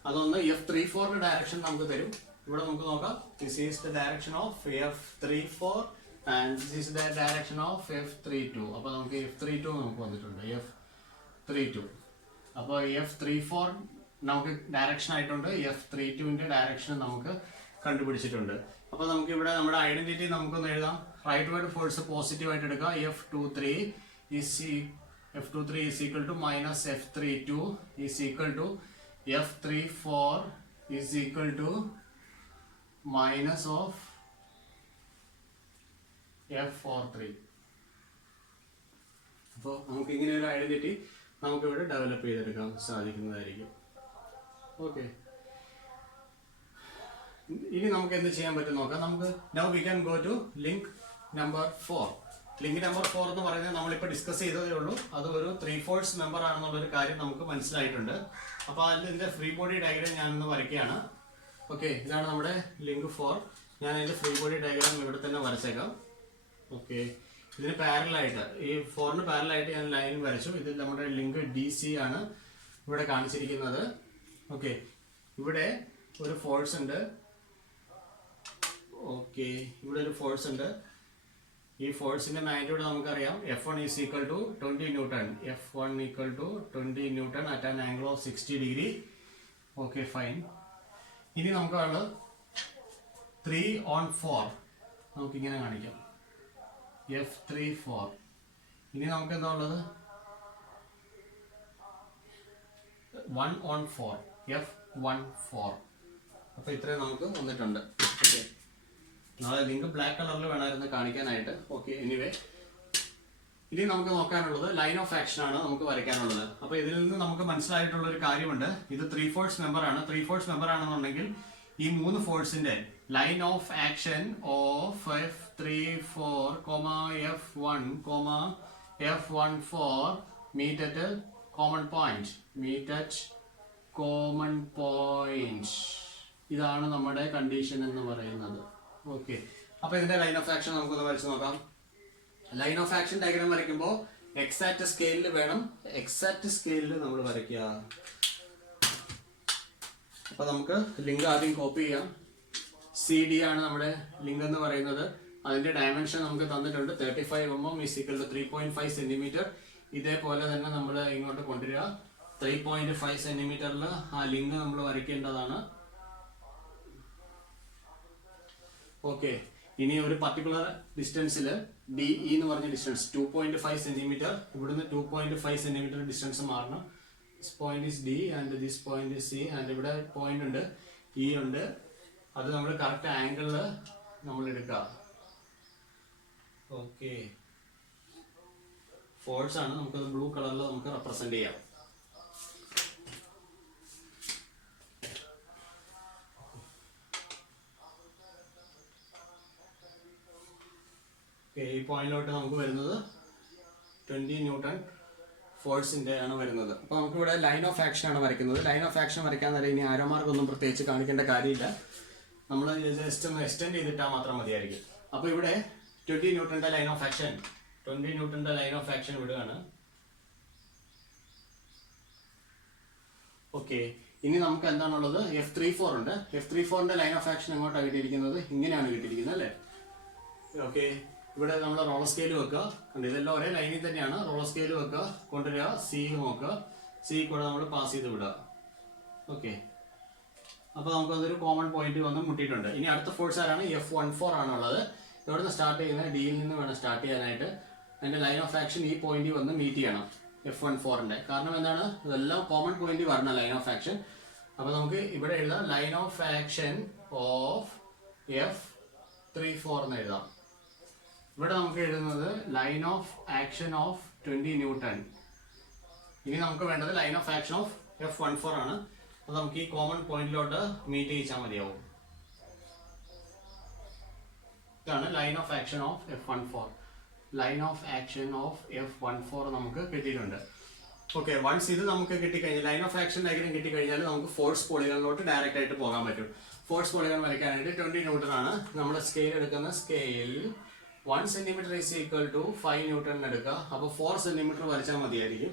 അതൊന്ന് F34 ഡയറക്ഷൻ നമുക്ക് തരും. ഇവിടെ നമുക്ക് നോക്കാം. This is the direction of F34 and this is the direction of F32. അപ്പോൾ നമുക്ക് F32 നമുക്ക് വന്നിട്ടുണ്ട്, F32. അപ്പോൾ F34 നമുക്ക് ഡയറക്ഷൻ ആയിട്ടുണ്ട്, F32ന്റെ ഡയറക്ഷൻ നമുക്ക് കണ്ടുപിടിച്ചിട്ടുണ്ട്. അപ്പോൾ നമുക്ക് ഇവിടെ നമ്മുടെ ഐഡന്റിറ്റി നമുക്കൊന്ന് എഴുതാം. റൈറ്റ് വേർഡ് ഫോഴ്സ് പോസിറ്റീവ് ആയിട്ട് എടുക്കുക. F23 is equal to minus F32 is equal to F34 is equal to minus of F43. അപ്പോൾ നമുക്ക് ഇങ്ങനെ ഒരു ഐഡന്റിറ്റി നമുക്ക് ഇവിടെ ഡെവലപ്പ് ചെയ്തെടുക്കാൻ സാധിക്കുന്നതായിരിക്കും. ഓക്കെ, ഇനി നമുക്ക് എന്ത് ചെയ്യാൻ പറ്റും നോക്കാം. നമുക്ക് now we can go to link number 4. Link number 4 എന്ന് പറയുന്നത് നമ്മളിപ്പോൾ ഡിസ്കസ് ചെയ്തതേ ഉള്ളൂ. അത് ഒരു 3/4 മെമ്പർ ആണെന്നുള്ളൊരു കാര്യം നമുക്ക് മനസ്സിലായിട്ടുണ്ട്. അപ്പോൾ അതിൻ്റെ ഫ്രീ ബോഡി ഡയഗ്രാം ഞാനൊന്ന് വരയ്ക്കുകയാണ്. ഓക്കെ, ഇതാണ് നമ്മുടെ ലിങ്ക് 4. ഞാൻ അതിൻ്റെ ഫ്രീ ബോഡി ഡയഗ്രാം ഇവിടെ തന്നെ വരച്ചേക്കാം. ഓക്കെ, ഇതിന് പാരലായിട്ട്, ഈ 4ന് പാരലായിട്ട് ഞാൻ ലൈൻ വരച്ചു. ഇതിൽ നമ്മുടെ ലിങ്ക് DC ആണ് ഇവിടെ കാണിച്ചിരിക്കുന്നത്. ഓക്കെ, ഇവിടെ ഒരു ഫോഴ്സ് ഉണ്ട്. ഓക്കെ, ഇവിടെ ഒരു ഫോഴ്സ് ഉണ്ട്. ഈ ഫോഴ്സിന്റെ മാഗ്നിറ്റ്യൂഡ് നമുക്കറിയാം. F1 is equal to 20 newton. F1 equal to 20 newton at an angle of 60 degree. Okay, fine. ഇനി നമുക്കുള്ള 3/4 നമുക്കിങ്ങനെ കാണിക്കാം. F34. ഇനി നമുക്ക് എന്താ ഉള്ളത്? 1/4. F14. അപ്പൊ ഇത്രയും നമുക്ക് വന്നിട്ടുണ്ട്. ഓക്കെ, നാളെ ലിങ്ക് ബ്ലാക്ക് കളറിൽ വേണമായിരുന്നു കാണിക്കാനായിട്ട്. ഓക്കെ, എനിവേ ഇനി നമുക്ക് നോക്കാനുള്ളത് ലൈൻ ഓഫ് ആക്ഷൻ ആണ് നമുക്ക് വരയ്ക്കാനുള്ളത്. അപ്പൊ ഇതിൽ നിന്ന് നമുക്ക് മനസ്സിലായിട്ടുള്ള ഒരു കാര്യമുണ്ട്. ഇത് 3/4 മെമ്പർ ആണ്. 3/4 മെമ്പർ ആണെന്നുണ്ടെങ്കിൽ ഈ 3 ഫോഴ്സിന്റെ line of action of F34, F1, F14 meet at a common point. ഇതാണ് നമ്മുടെ കണ്ടീഷൻ എന്ന് പറയുന്നത്. ഓക്കെ, അപ്പൊ ഇതിന്റെ ലൈൻ ഓഫ് ആക്ഷൻ നമുക്കൊന്ന് വരച്ച് നോക്കാം. ലൈൻ ഓഫ് ആക്ഷൻ ഡയഗ്രാം വരയ്ക്കുമ്പോൾ എക്സാക്ട് സ്കെയിലിൽ വേണം. എക്സാക്ട് സ്കെയിലിൽ നമ്മൾ വരയ്ക്കുക. അപ്പൊ നമുക്ക് ലിങ്ക് ആദ്യം കോപ്പി ചെയ്യാം. CD ആണ് നമ്മുടെ ലിങ്ക് എന്ന് പറയുന്നത്. അതിന്റെ ഡയമെൻഷൻ നമുക്ക് തന്നിട്ടുണ്ട്. 35 mm is equal to 3.5 cm. ഇതേപോലെ തന്നെ നമ്മൾ ഇങ്ങോട്ട് കൊണ്ടുവരിക. 3.5 cm ആ ലിങ്ക് നമ്മൾ വരയ്ക്കേണ്ടതാണ്. ഓക്കെ, ഇനി ഒരു പർട്ടിക്കുലർ ഡിസ്റ്റൻസിൽ DE എന്ന് പറഞ്ഞ ഡിസ്റ്റൻസ് 2.5 cm. ഇവിടുന്ന് 2.5 cm ഡിസ്റ്റൻസ് മാറണം. This point is D and this point is C. And ഇവിടെ പോയിന്റ് ഉണ്ട്, E ഉണ്ട്. അത് നമ്മൾ കറക്റ്റ് ആംഗിളിൽ നമ്മൾ എടുക്കുക. ഓക്കെ, ഫോഴ്സ് ആണ്. നമുക്കത് ബ്ലൂ കളറിൽ നമുക്ക് റെപ്രസെന്റ് ചെയ്യാം. ഈ പോയിന്റിലോട്ട് നമുക്ക് വരുന്നത് 20 ന്യൂട്ടൺ ഫോഴ്സിന്റെ ആണ് വരുന്നത്. അപ്പൊ നമുക്ക് ഇവിടെ ലൈൻ ഓഫ് ആക്ഷൻ ആണ് വരയ്ക്കുന്നത്. ലൈൻ ഓഫ് ആക്ഷൻ വരയ്ക്കാൻ നേരം ഇനി ആരോ മാർക്കൊന്നും പ്രത്യേകിച്ച് കാണിക്കേണ്ട കാര്യമില്ല. നമ്മൾ ജസ്റ്റ് ഒന്ന് എക്സ്റ്റെൻഡ് ചെയ്തിട്ടാൽ മാത്രം മതിയായിരിക്കും. അപ്പൊ ഇവിടെ 20 ന്യൂട്ടന്റെ ലൈൻ ഓഫ് ആക്ഷൻ, 20 ന്യൂട്ടന്റെ ലൈൻ ഓഫ് ആക്ഷൻ വിടുകയാണ്. ഓക്കെ, ഇനി നമുക്ക് എന്താണുള്ളത്? F34 ഉണ്ട്. F34ന്റെ ലൈൻ ഓഫ് ആക്ഷൻ എങ്ങോട്ടാണ് കിട്ടിയിരിക്കുന്നത്? ഇങ്ങനെയാണ് കിട്ടിയിരിക്കുന്നത് അല്ലേ? ഓക്കെ, ഇവിടെ നമ്മൾ റോളർ സ്കെയിൽ വെക്കുക. ഇതെല്ലാം ഒരേ ലൈനിൽ തന്നെയാണ്. റോളർ സ്കെയിൽ വെക്കുക, കൊണ്ടുവരിക, C നോക്കുക, C കൂടെ നമ്മൾ പാസ് ചെയ്ത് വിടുക. ഓക്കെ, അപ്പൊ നമുക്കതൊരു കോമൺ പോയിന്റ് വന്ന് മുട്ടിയിട്ടുണ്ട്. ഇനി അടുത്ത ഫോഴ്സ് ആരാണ്? F14 ആണുള്ളത്. ഇവിടുന്ന് സ്റ്റാർട്ട് ചെയ്യുന്നത് Dയിൽ നിന്ന് വേണം സ്റ്റാർട്ട് ചെയ്യാനായിട്ട്. അതിന്റെ ലൈൻ ഓഫ് ആക്ഷൻ ഈ പോയിന്റ് വന്ന് മീറ്റ് ചെയ്യണം F14ന്റെ. കാരണം എന്താണ്? ഇതെല്ലാം കോമൺ പോയിന്റ് വരണം ലൈൻ ഓഫ് ആക്ഷൻ. അപ്പൊ നമുക്ക് ഇവിടെ എഴുതാം line of action of F34 എന്ന് എഴുതാം. ഇവിടെ നമുക്ക് എഴുതുന്നത് line of action of 20 newton. ഇനി നമുക്ക് വേണ്ടത് line of action of F14 ആണ്. അത് നമുക്ക് ഈ കോമൺ പോയിന്റിലോട്ട് മീറ്റ് ചെയ്യിച്ചാൽ മതിയാവും. ഇതാണ് line of action of F14. Line of action of F14 നമുക്ക് കിട്ടിയിട്ടുണ്ട്. ഓക്കെ, വൺസ് ഇത് നമുക്ക് കിട്ടിക്കഴിഞ്ഞാൽ, ലൈൻ ഓഫ് ആക്ഷൻ ഡയഗ്രം കിട്ടിക്കഴിഞ്ഞാൽ നമുക്ക് ഫോഴ്സ് പോളികളിലോട്ട് ഡയറക്റ്റ് ആയിട്ട് പോകാൻ പറ്റും. ഫോഴ്സ് പോളിഗൺ വരയ്ക്കാനായിട്ട് 20 ന്യൂട്ടൺ ആണ് നമ്മൾ സ്കെയിൽ എടുക്കുന്ന. Scale 1 centimetre is equal to 5 newton എടുക്കുക. അപ്പോൾ 4 സെന്റിമീറ്റർ വരച്ചാൽ മതിയായിരിക്കും.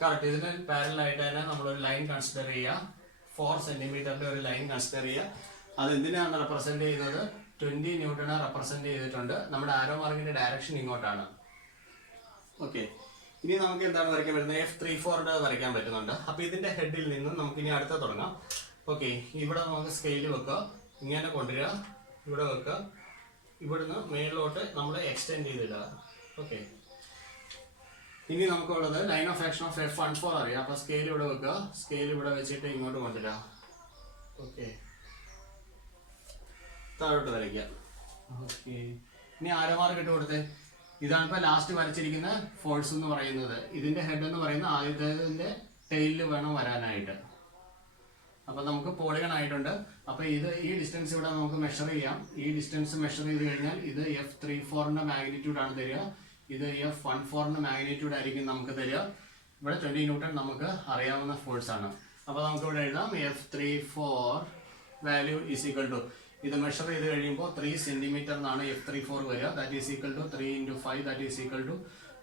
കറക്റ്റ്. ഇതിന് പാരലൽ ആയിട്ട് തന്നെ നമ്മളൊരു ലൈൻ കൺസിഡർ ചെയ്യുക. 4 സെന്റിമീറ്ററിന്റെ ഒരു ലൈൻ കൺസിഡർ ചെയ്യുക. അത് എന്തിനാണ് റെപ്രസെന്റ് ചെയ്യുന്നത്? 20 ന്യൂട്ടനെ റെപ്രസെന്റ് ചെയ്തിട്ടുണ്ട്. നമ്മുടെ ആരോ മാർക്കിന്റെ ഡയറക്ഷൻ ഇങ്ങോട്ടാണ്. ഓക്കെ, ഇനി നമുക്ക് എന്താണ് വരയ്ക്കാൻ പറ്റുന്നത്? F34 വരയ്ക്കാൻ പറ്റുന്നുണ്ട്. അപ്പൊ ഇതിന്റെ ഹെഡിൽ നിന്ന് നമുക്ക് ഇനി അടുത്ത തുടങ്ങാം. ഓക്കെ, ഇവിടെ നമുക്ക് സ്കെയിൽ വെക്കുക, ഇങ്ങനെ കൊണ്ടുവരിക, ഇവിടെ വെക്കുക, ഇവിടുന്ന് മേളിലോട്ട് നമ്മൾ എക്സ്റ്റെൻഡ് ചെയ്തിടുക. ഓക്കെ, ഇനി നമുക്കുള്ളത് line of action of F14 അറിയാം. അപ്പൊ സ്കെയിൽ ഇവിടെ വെക്കുക, സ്കെയിൽ ഇവിടെ വെച്ചിട്ട് ഇങ്ങോട്ട് കൊണ്ടുവരിക. ഓക്കെ, താഴോട്ട് വരയ്ക്കുക. ഓക്കെ, ഇനി ആരോമാർക്ക് ഇട്ട് കൊടുത്തേ. ഇതാണ് ഇപ്പൊ ലാസ്റ്റ് വരച്ചിരിക്കുന്ന ഫോഴ്സ് എന്ന് പറയുന്നത്. ഇതിന്റെ ഹെഡ് എന്ന് പറയുന്നത് ആദ്യത്തേതിന്റെ ടെയിലിൽ വേണം വരാനായിട്ട്. അപ്പൊ നമുക്ക് പോളിഗൺ ആയിട്ടുണ്ട്. അപ്പൊ ഇത് ഈ ഡിസ്റ്റൻസ് ഇവിടെ നമുക്ക് മെഷർ ചെയ്യാം. ഈ ഡിസ്റ്റൻസ് മെഷർ ചെയ്ത് കഴിഞ്ഞാൽ ഇത് F34 മാഗ്നിറ്റ്യൂഡ് ആണ് തരിക. ഇത് F14 മാഗ്നിറ്റ്യൂഡ് ആയിരിക്കും നമുക്ക് തരിക. ഇവിടെ 20 ന്യൂട്ടൺ നമുക്ക് അറിയാവുന്ന ഫോഴ്സ് ആണ്. അപ്പൊ നമുക്ക് ഇവിടെ എഴുതാം F34 value is equal to, ഇത് മെഷർ ചെയ്ത് കഴിയുമ്പോൾ 3 സെന്റിമീറ്റർ എന്നാണ് F34 വരിക. That is equal to 3 × 5, that is equal to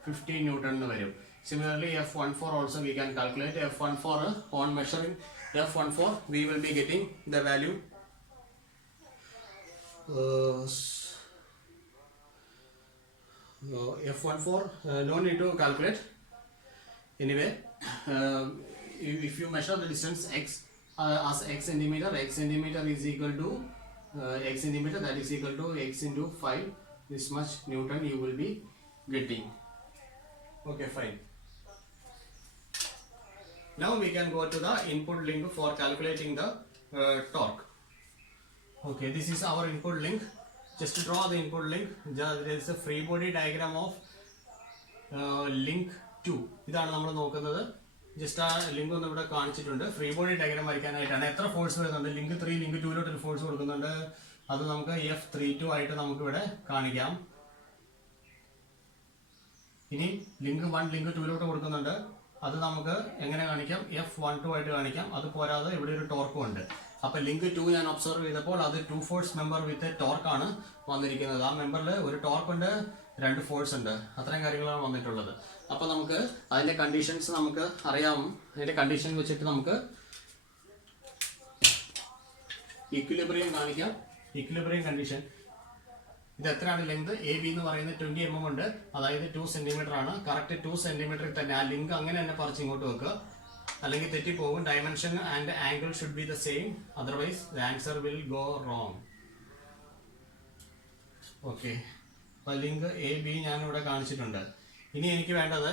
15 newton എന്ന് വരും. Similarly, F14 also we can calculate. F14 on measuring F14 we will be getting the value F14 no need to calculate. Anyway, if you measure the distance x as x centimeter is equal to x centimeter, that is equal to x into 5. This much Newton you will be getting. Okay, fine. Now we can go to the input link for calculating the torque. Okay, this is our input link. Just to draw the input link, there is a free body diagram of link 2. ഇതാണ് നമ്മൾ നോക്കുന്നത്. Just ആ link ഒന്ന് ഇവിടെ കാണിച്ചിട്ടുണ്ട്. Free body diagram വരയ്ക്കാനായിട്ടാണ്. എത്ര force വരുന്നുണ്ട്? ലിങ്ക് 3 ലിങ്ക് 2 ഒരു ഫോഴ്സ് കൊടുക്കുന്നുണ്ട്. അത് നമുക്ക് F32 ആയിട്ട് നമുക്ക് ഇവിടെ കാണിക്കാം. ഇനി ലിങ്ക് 1 ലിങ്ക് 2 കൊടുക്കുന്നുണ്ട്. അത് നമുക്ക് എങ്ങനെ കാണിക്കാം? F12 ആയിട്ട് കാണിക്കാം. അത് പോരാതെ ഇവിടെ ഒരു ടോർക്കും ഉണ്ട്. അപ്പൊ ലിങ്ക് 2 ഞാൻ ഒബ്സർവ് ചെയ്തപ്പോൾ അത് 2 ഫോഴ്സ് മെമ്പർ വിത്ത് ടോർക്ക് ആണ് വന്നിരിക്കുന്നത്. ആ മെമ്പറിൽ ഒരു ടോർക്ക് ഉണ്ട്, 2 ഫോഴ്സ് ഉണ്ട്. അത്രയും കാര്യങ്ങളാണ് വന്നിട്ടുള്ളത്. അപ്പൊ നമുക്ക് അതിന്റെ കണ്ടീഷൻസ് നമുക്ക് അറിയാം. അതിന്റെ കണ്ടീഷൻ വെച്ചിട്ട് നമുക്ക് ഇക്വിലിബ്രിയം കാണിക്കാം. ഇക്വിലിബ്രിയം കണ്ടീഷൻ ഇത് എത്രയാണ്? ലെങ്ത് AB എന്ന് പറയുന്നത് 20 mm ഉണ്ട്. അതായത് 2 സെന്റിമീറ്റർ ആണ്. കറക്റ്റ് 2 സെന്റിമീറ്ററിൽ തന്നെ ആ ലിങ്ക് അങ്ങനെ തന്നെ പറിച്ച് ഇങ്ങോട്ട് വെക്കുക, അല്ലെങ്കിൽ തെറ്റിപ്പോകും. Dimension and angle should be the same, otherwise the answer will go wrong. Okay, അപ്പൊ ലിങ്ക് AB ഞാൻ ഇവിടെ കാണിച്ചിട്ടുണ്ട്. ഇനി എനിക്ക് വേണ്ടത്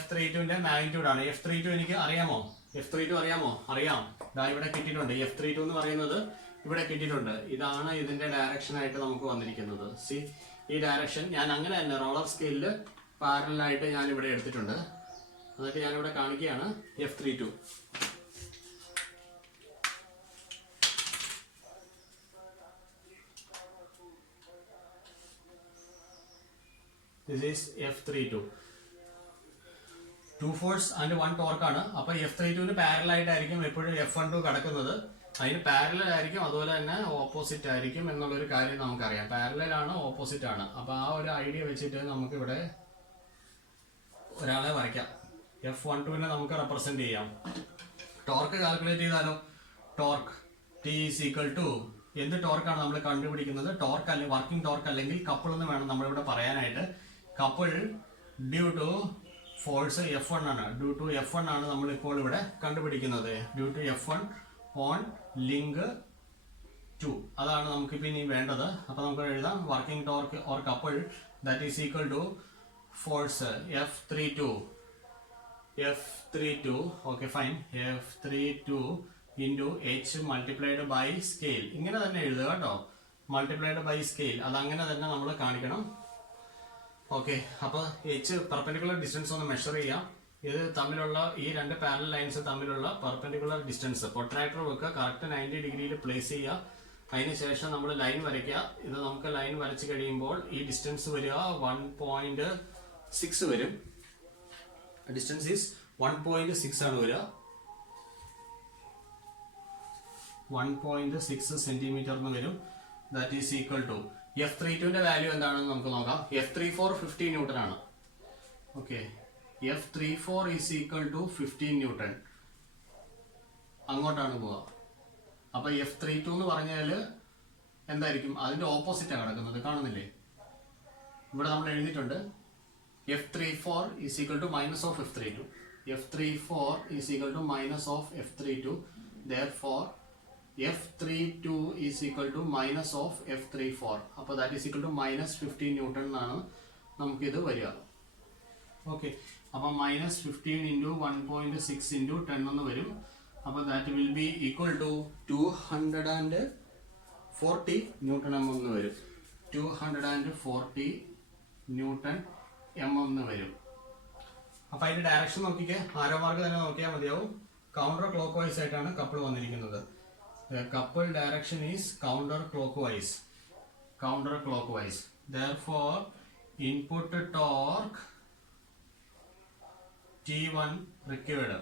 F32ന്റെ മാഗ്നിറ്റ്യൂഡ് ആണ്. F32 എനിക്ക് അറിയാമോ? F32 അറിയാമോ? അറിയാം. ദാ ഇവിടെ കിട്ടിയിട്ടുണ്ട്. F32 എന്ന് പറയുന്നത് ഇവിടെ കിട്ടിയിട്ടുണ്ട്. ഇതാണ് ഇതിന്റെ ഡയറക്ഷൻ ആയിട്ട് നമുക്ക് വന്നിരിക്കുന്നത്. സി, ഈ ഡയറക്ഷൻ ഞാൻ അങ്ങനെ തന്നെ റോളർ സ്കെയിലിൽ പാരലായിട്ട് ഞാൻ ഇവിടെ എടുത്തിട്ടുണ്ട്. എന്നിട്ട് ഞാനിവിടെ കാണിക്കുകയാണ് F32. This is F32. 2 force and 1 torque ആണ്. അപ്പൊ F32ന് പാരലൽ ആയിട്ടായിരിക്കും എപ്പോഴും F12 കിടക്കുന്നത്. അതിന് പാരലൽ ആയിരിക്കും, അതുപോലെ തന്നെ ഓപ്പോസിറ്റ് ആയിരിക്കും എന്നുള്ളൊരു കാര്യം നമുക്കറിയാം. പാരലൽ ആണ്, ഓപ്പോസിറ്റ് ആണ്. അപ്പൊ ആ ഒരു ഐഡിയ വെച്ചിട്ട് നമുക്ക് ഇവിടെ ഒരാളെ വരയ്ക്കാം. F12നെ നമുക്ക് റെപ്രസെന്റ് ചെയ്യാം. ടോർക്ക് കാൽക്കുലേറ്റ് ചെയ്താലോ? Torque T is equal to എന്ത് ടോർക്കാണ് നമ്മൾ കണ്ടുപിടിക്കുന്നത്? ടോർക്ക് അല്ലെങ്കിൽ വർക്കിംഗ് ടോർക്ക് അല്ലെങ്കിൽ കപ്പിൾ എന്ന് വേണം നമ്മളിവിടെ പറയാനായിട്ട്. Couple due to force F1 ആണ്. ഡ്യൂ ടു F1 ആണ് നമ്മളിപ്പോൾ ഇവിടെ കണ്ടുപിടിക്കുന്നത്. Due to F1 on link 2. അതാണ് നമുക്ക് ഇനി വേണ്ടത്. അപ്പൊ നമുക്ക് എഴുതാം working torque or couple that is equal to force F32. Okay, fine. F32 into H multiplied by scale. ഇങ്ങനെ തന്നെ എഴുതുക കേട്ടോ, മൾട്ടിപ്ലൈഡ് ബൈ സ്കെയിൽ. അതങ്ങനെ തന്നെ നമ്മൾ കാണിക്കണം. ഓക്കെ, അപ്പൊ H പെർപെൻഡിക്കുലർ ഡിസ്റ്റൻസ് ഒന്ന് മെഷർ ചെയ്യാം. ഇത് തമ്മിലുള്ള ഈ 2 പാരലൽ ലൈൻസ് തമ്മിലുള്ള പെർപെൻഡിക്കുലർ ഡിസ്റ്റൻസ് പ്രൊട്രാക്ടർ വെക്കുക, കറക്റ്റ് 90 ഡിഗ്രിയിൽ പ്ലേസ് ചെയ്യുക. അതിനുശേഷം നമ്മൾ ലൈൻ വരയ്ക്കുക. ഇത് നമുക്ക് ലൈൻ വരച്ച് കഴിയുമ്പോൾ ഈ ഡിസ്റ്റൻസ് വരിക 1.6 വരും. ഡിസ്റ്റൻസ് ഈസ് 1.6 ആണ് വരിക. 1.6 സെന്റിമീറ്റർ എന്ന് വരും. ദാറ്റ് ഈസ് ഈക്വൽ ടു F32ന്റെ വാല്യൂ എന്താണെന്ന് നമുക്ക് നോക്കാം. F34 15 ന്യൂട്ടൺ ആണ്. Okay, F34 is equal to 15 newton. അങ്ങോട്ടാണ് പോവുക. അപ്പൊ F32 എന്ന് പറഞ്ഞാൽ എന്തായിരിക്കും? അതിന്റെ ഓപ്പോസിറ്റാണ് കിടക്കുന്നത്, കാണുന്നില്ലേ? ഇവിടെ നമ്മൾ എഴുതിയിട്ടുണ്ട് F34 is equal to minus of F32. F34 is equal to minus of F32. Therefore, F32 is equal to minus of F34. അപ്പോൾ that is equal to minus 15 newton എന്നാണ് നമുക്കിത് വരിക. ഓക്കെ, അപ്പോൾ minus 15 into 1.6 into 10 എന്ന് വരും. അപ്പോൾ that will be equal to 240 newton M എന്ന് വരും. 240 ന്യൂട്ടൺ എം എന്ന് വരും. അപ്പൊ അതിന്റെ ഡയറക്ഷൻ നോക്കിക്കേ, ആരോ മാർക്ക് തന്നെ നോക്കിയാൽ മതിയാവും. കൗണ്ടർ ക്ലോക്ക് വൈസ് ആയിട്ടാണ് കപ്പിൾ വന്നിരിക്കുന്നത്. Couple direction is counter clock vice. Counter clock vice. Therefore, input torque T1 required.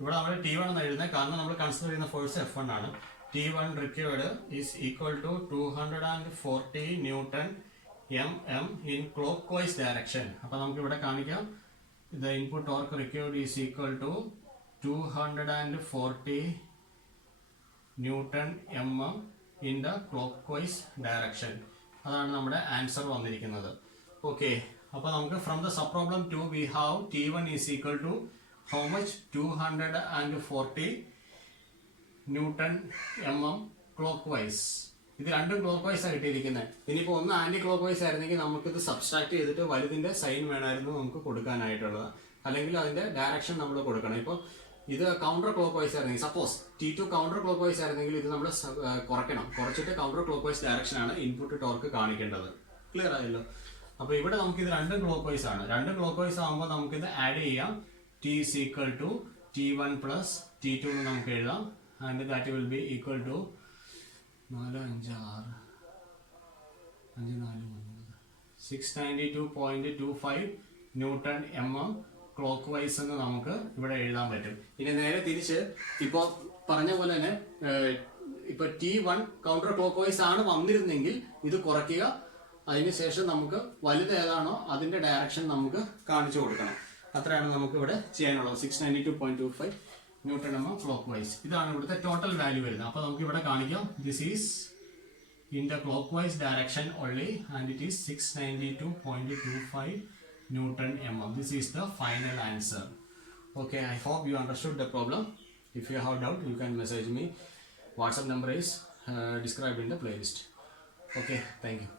ഇവിടെ നമ്മൾ T1 എന്ന് എഴുതുന്നത് കാരണം നമ്മൾ കൺസിഡർ ചെയ്യുന്ന ഫോഴ്സ് F1 ആണ്. T1 required is equal to 240 newton mm in clockwise direction. അപ്പോൾ നമുക്ക് ഇവിടെ കാണിക്കാം, the input torque required is equal to 240 newton mm in the clockwise direction. അതാണ് നമ്മുടെ ആൻസർ വന്നിരിക്കുന്നത്. ഓക്കെ, അപ്പോൾ നമുക്ക് from the sub problem 2 we have T1 is equal to how much? 240 newton mm clockwise. ഇത് രണ്ടും ക്ലോക്ക് വൈസ് ആണ് കിട്ടിയിരിക്കുന്നത്. ഇനിയിപ്പോൾ ഒന്ന് ആന്റി ക്ലോക്ക് വൈസ് ആയിരുന്നെങ്കിൽ നമുക്കിത് സബ്സ്ട്രാക്ട് ചെയ്തിട്ട് വലുതിന്റെ സൈൻ വേണമായിരുന്നു നമുക്ക് കൊടുക്കാനായിട്ടുള്ളത്, അല്ലെങ്കിൽ അതിന്റെ ഡയറക്ഷൻ നമ്മൾ കൊടുക്കണം. ഇപ്പോൾ ഇത് കൗണ്ടർ ക്ലോക്ക് വൈസ് ആയിരുന്നെങ്കിൽ, suppose T2 counter clock vice ആയിരുന്നെങ്കിൽ ഇത് നമ്മൾ കുറയ്ക്കണം. കുറച്ചിട്ട് കൗണ്ടർ ക്ലോക്ക് വൈസ് ഡയറക്ഷൻ ആണ് ഇൻപുട്ട് ടോർക്ക് കാണിക്കേണ്ടത്. ക്ലിയർ ആയല്ലോ? അപ്പോൾ ഇവിടെ നമുക്ക് ഇത് രണ്ടും ക്ലോക്ക് വൈസ് ആണ്. രണ്ടും ക്ലോക്ക് വൈസ് ആകുമ്പോൾ നമുക്കിത് ആഡ് ചെയ്യാം. T is equal to T1 plus T2 എന്ന് നമുക്ക് എഴുതാം. And that will be equal to 692.25 newton mm clockwise എന്ന് നമുക്ക് ഇവിടെ എഴുതാൻ പറ്റും. ഇനി നേരെ തിരിച്ച് ഇപ്പോൾ പറഞ്ഞ പോലെ തന്നെ ഇപ്പൊ T1 കൗണ്ടർ ക്ലോക്ക് വൈസ് ആണ് വന്നിരുന്നെങ്കിൽ ഇത് കുറയ്ക്കുക. അതിനുശേഷം നമുക്ക് വലുത് ഏതാണോ അതിന്റെ ഡയറക്ഷൻ നമുക്ക് കാണിച്ചു കൊടുക്കണം. അത്രയാണ് നമുക്ക് ഇവിടെ ചെയ്യാനുള്ളത്. 692.25 ന്യൂട്ടൺ mm ക്ലോക്ക് വൈസ്. ഇതാണ് ഇവിടുത്തെ ടോട്ടൽ വാല്യൂ വരുന്നത്. അപ്പോൾ നമുക്ക് ഇവിടെ കാണിക്കാം, this is in the clockwise direction only and it is 692.25 Newton mm. This is the final answer. Okay, I hope you understood the problem. If you have doubt, you can message me. WhatsApp number is described in the playlist. Okay, thank you.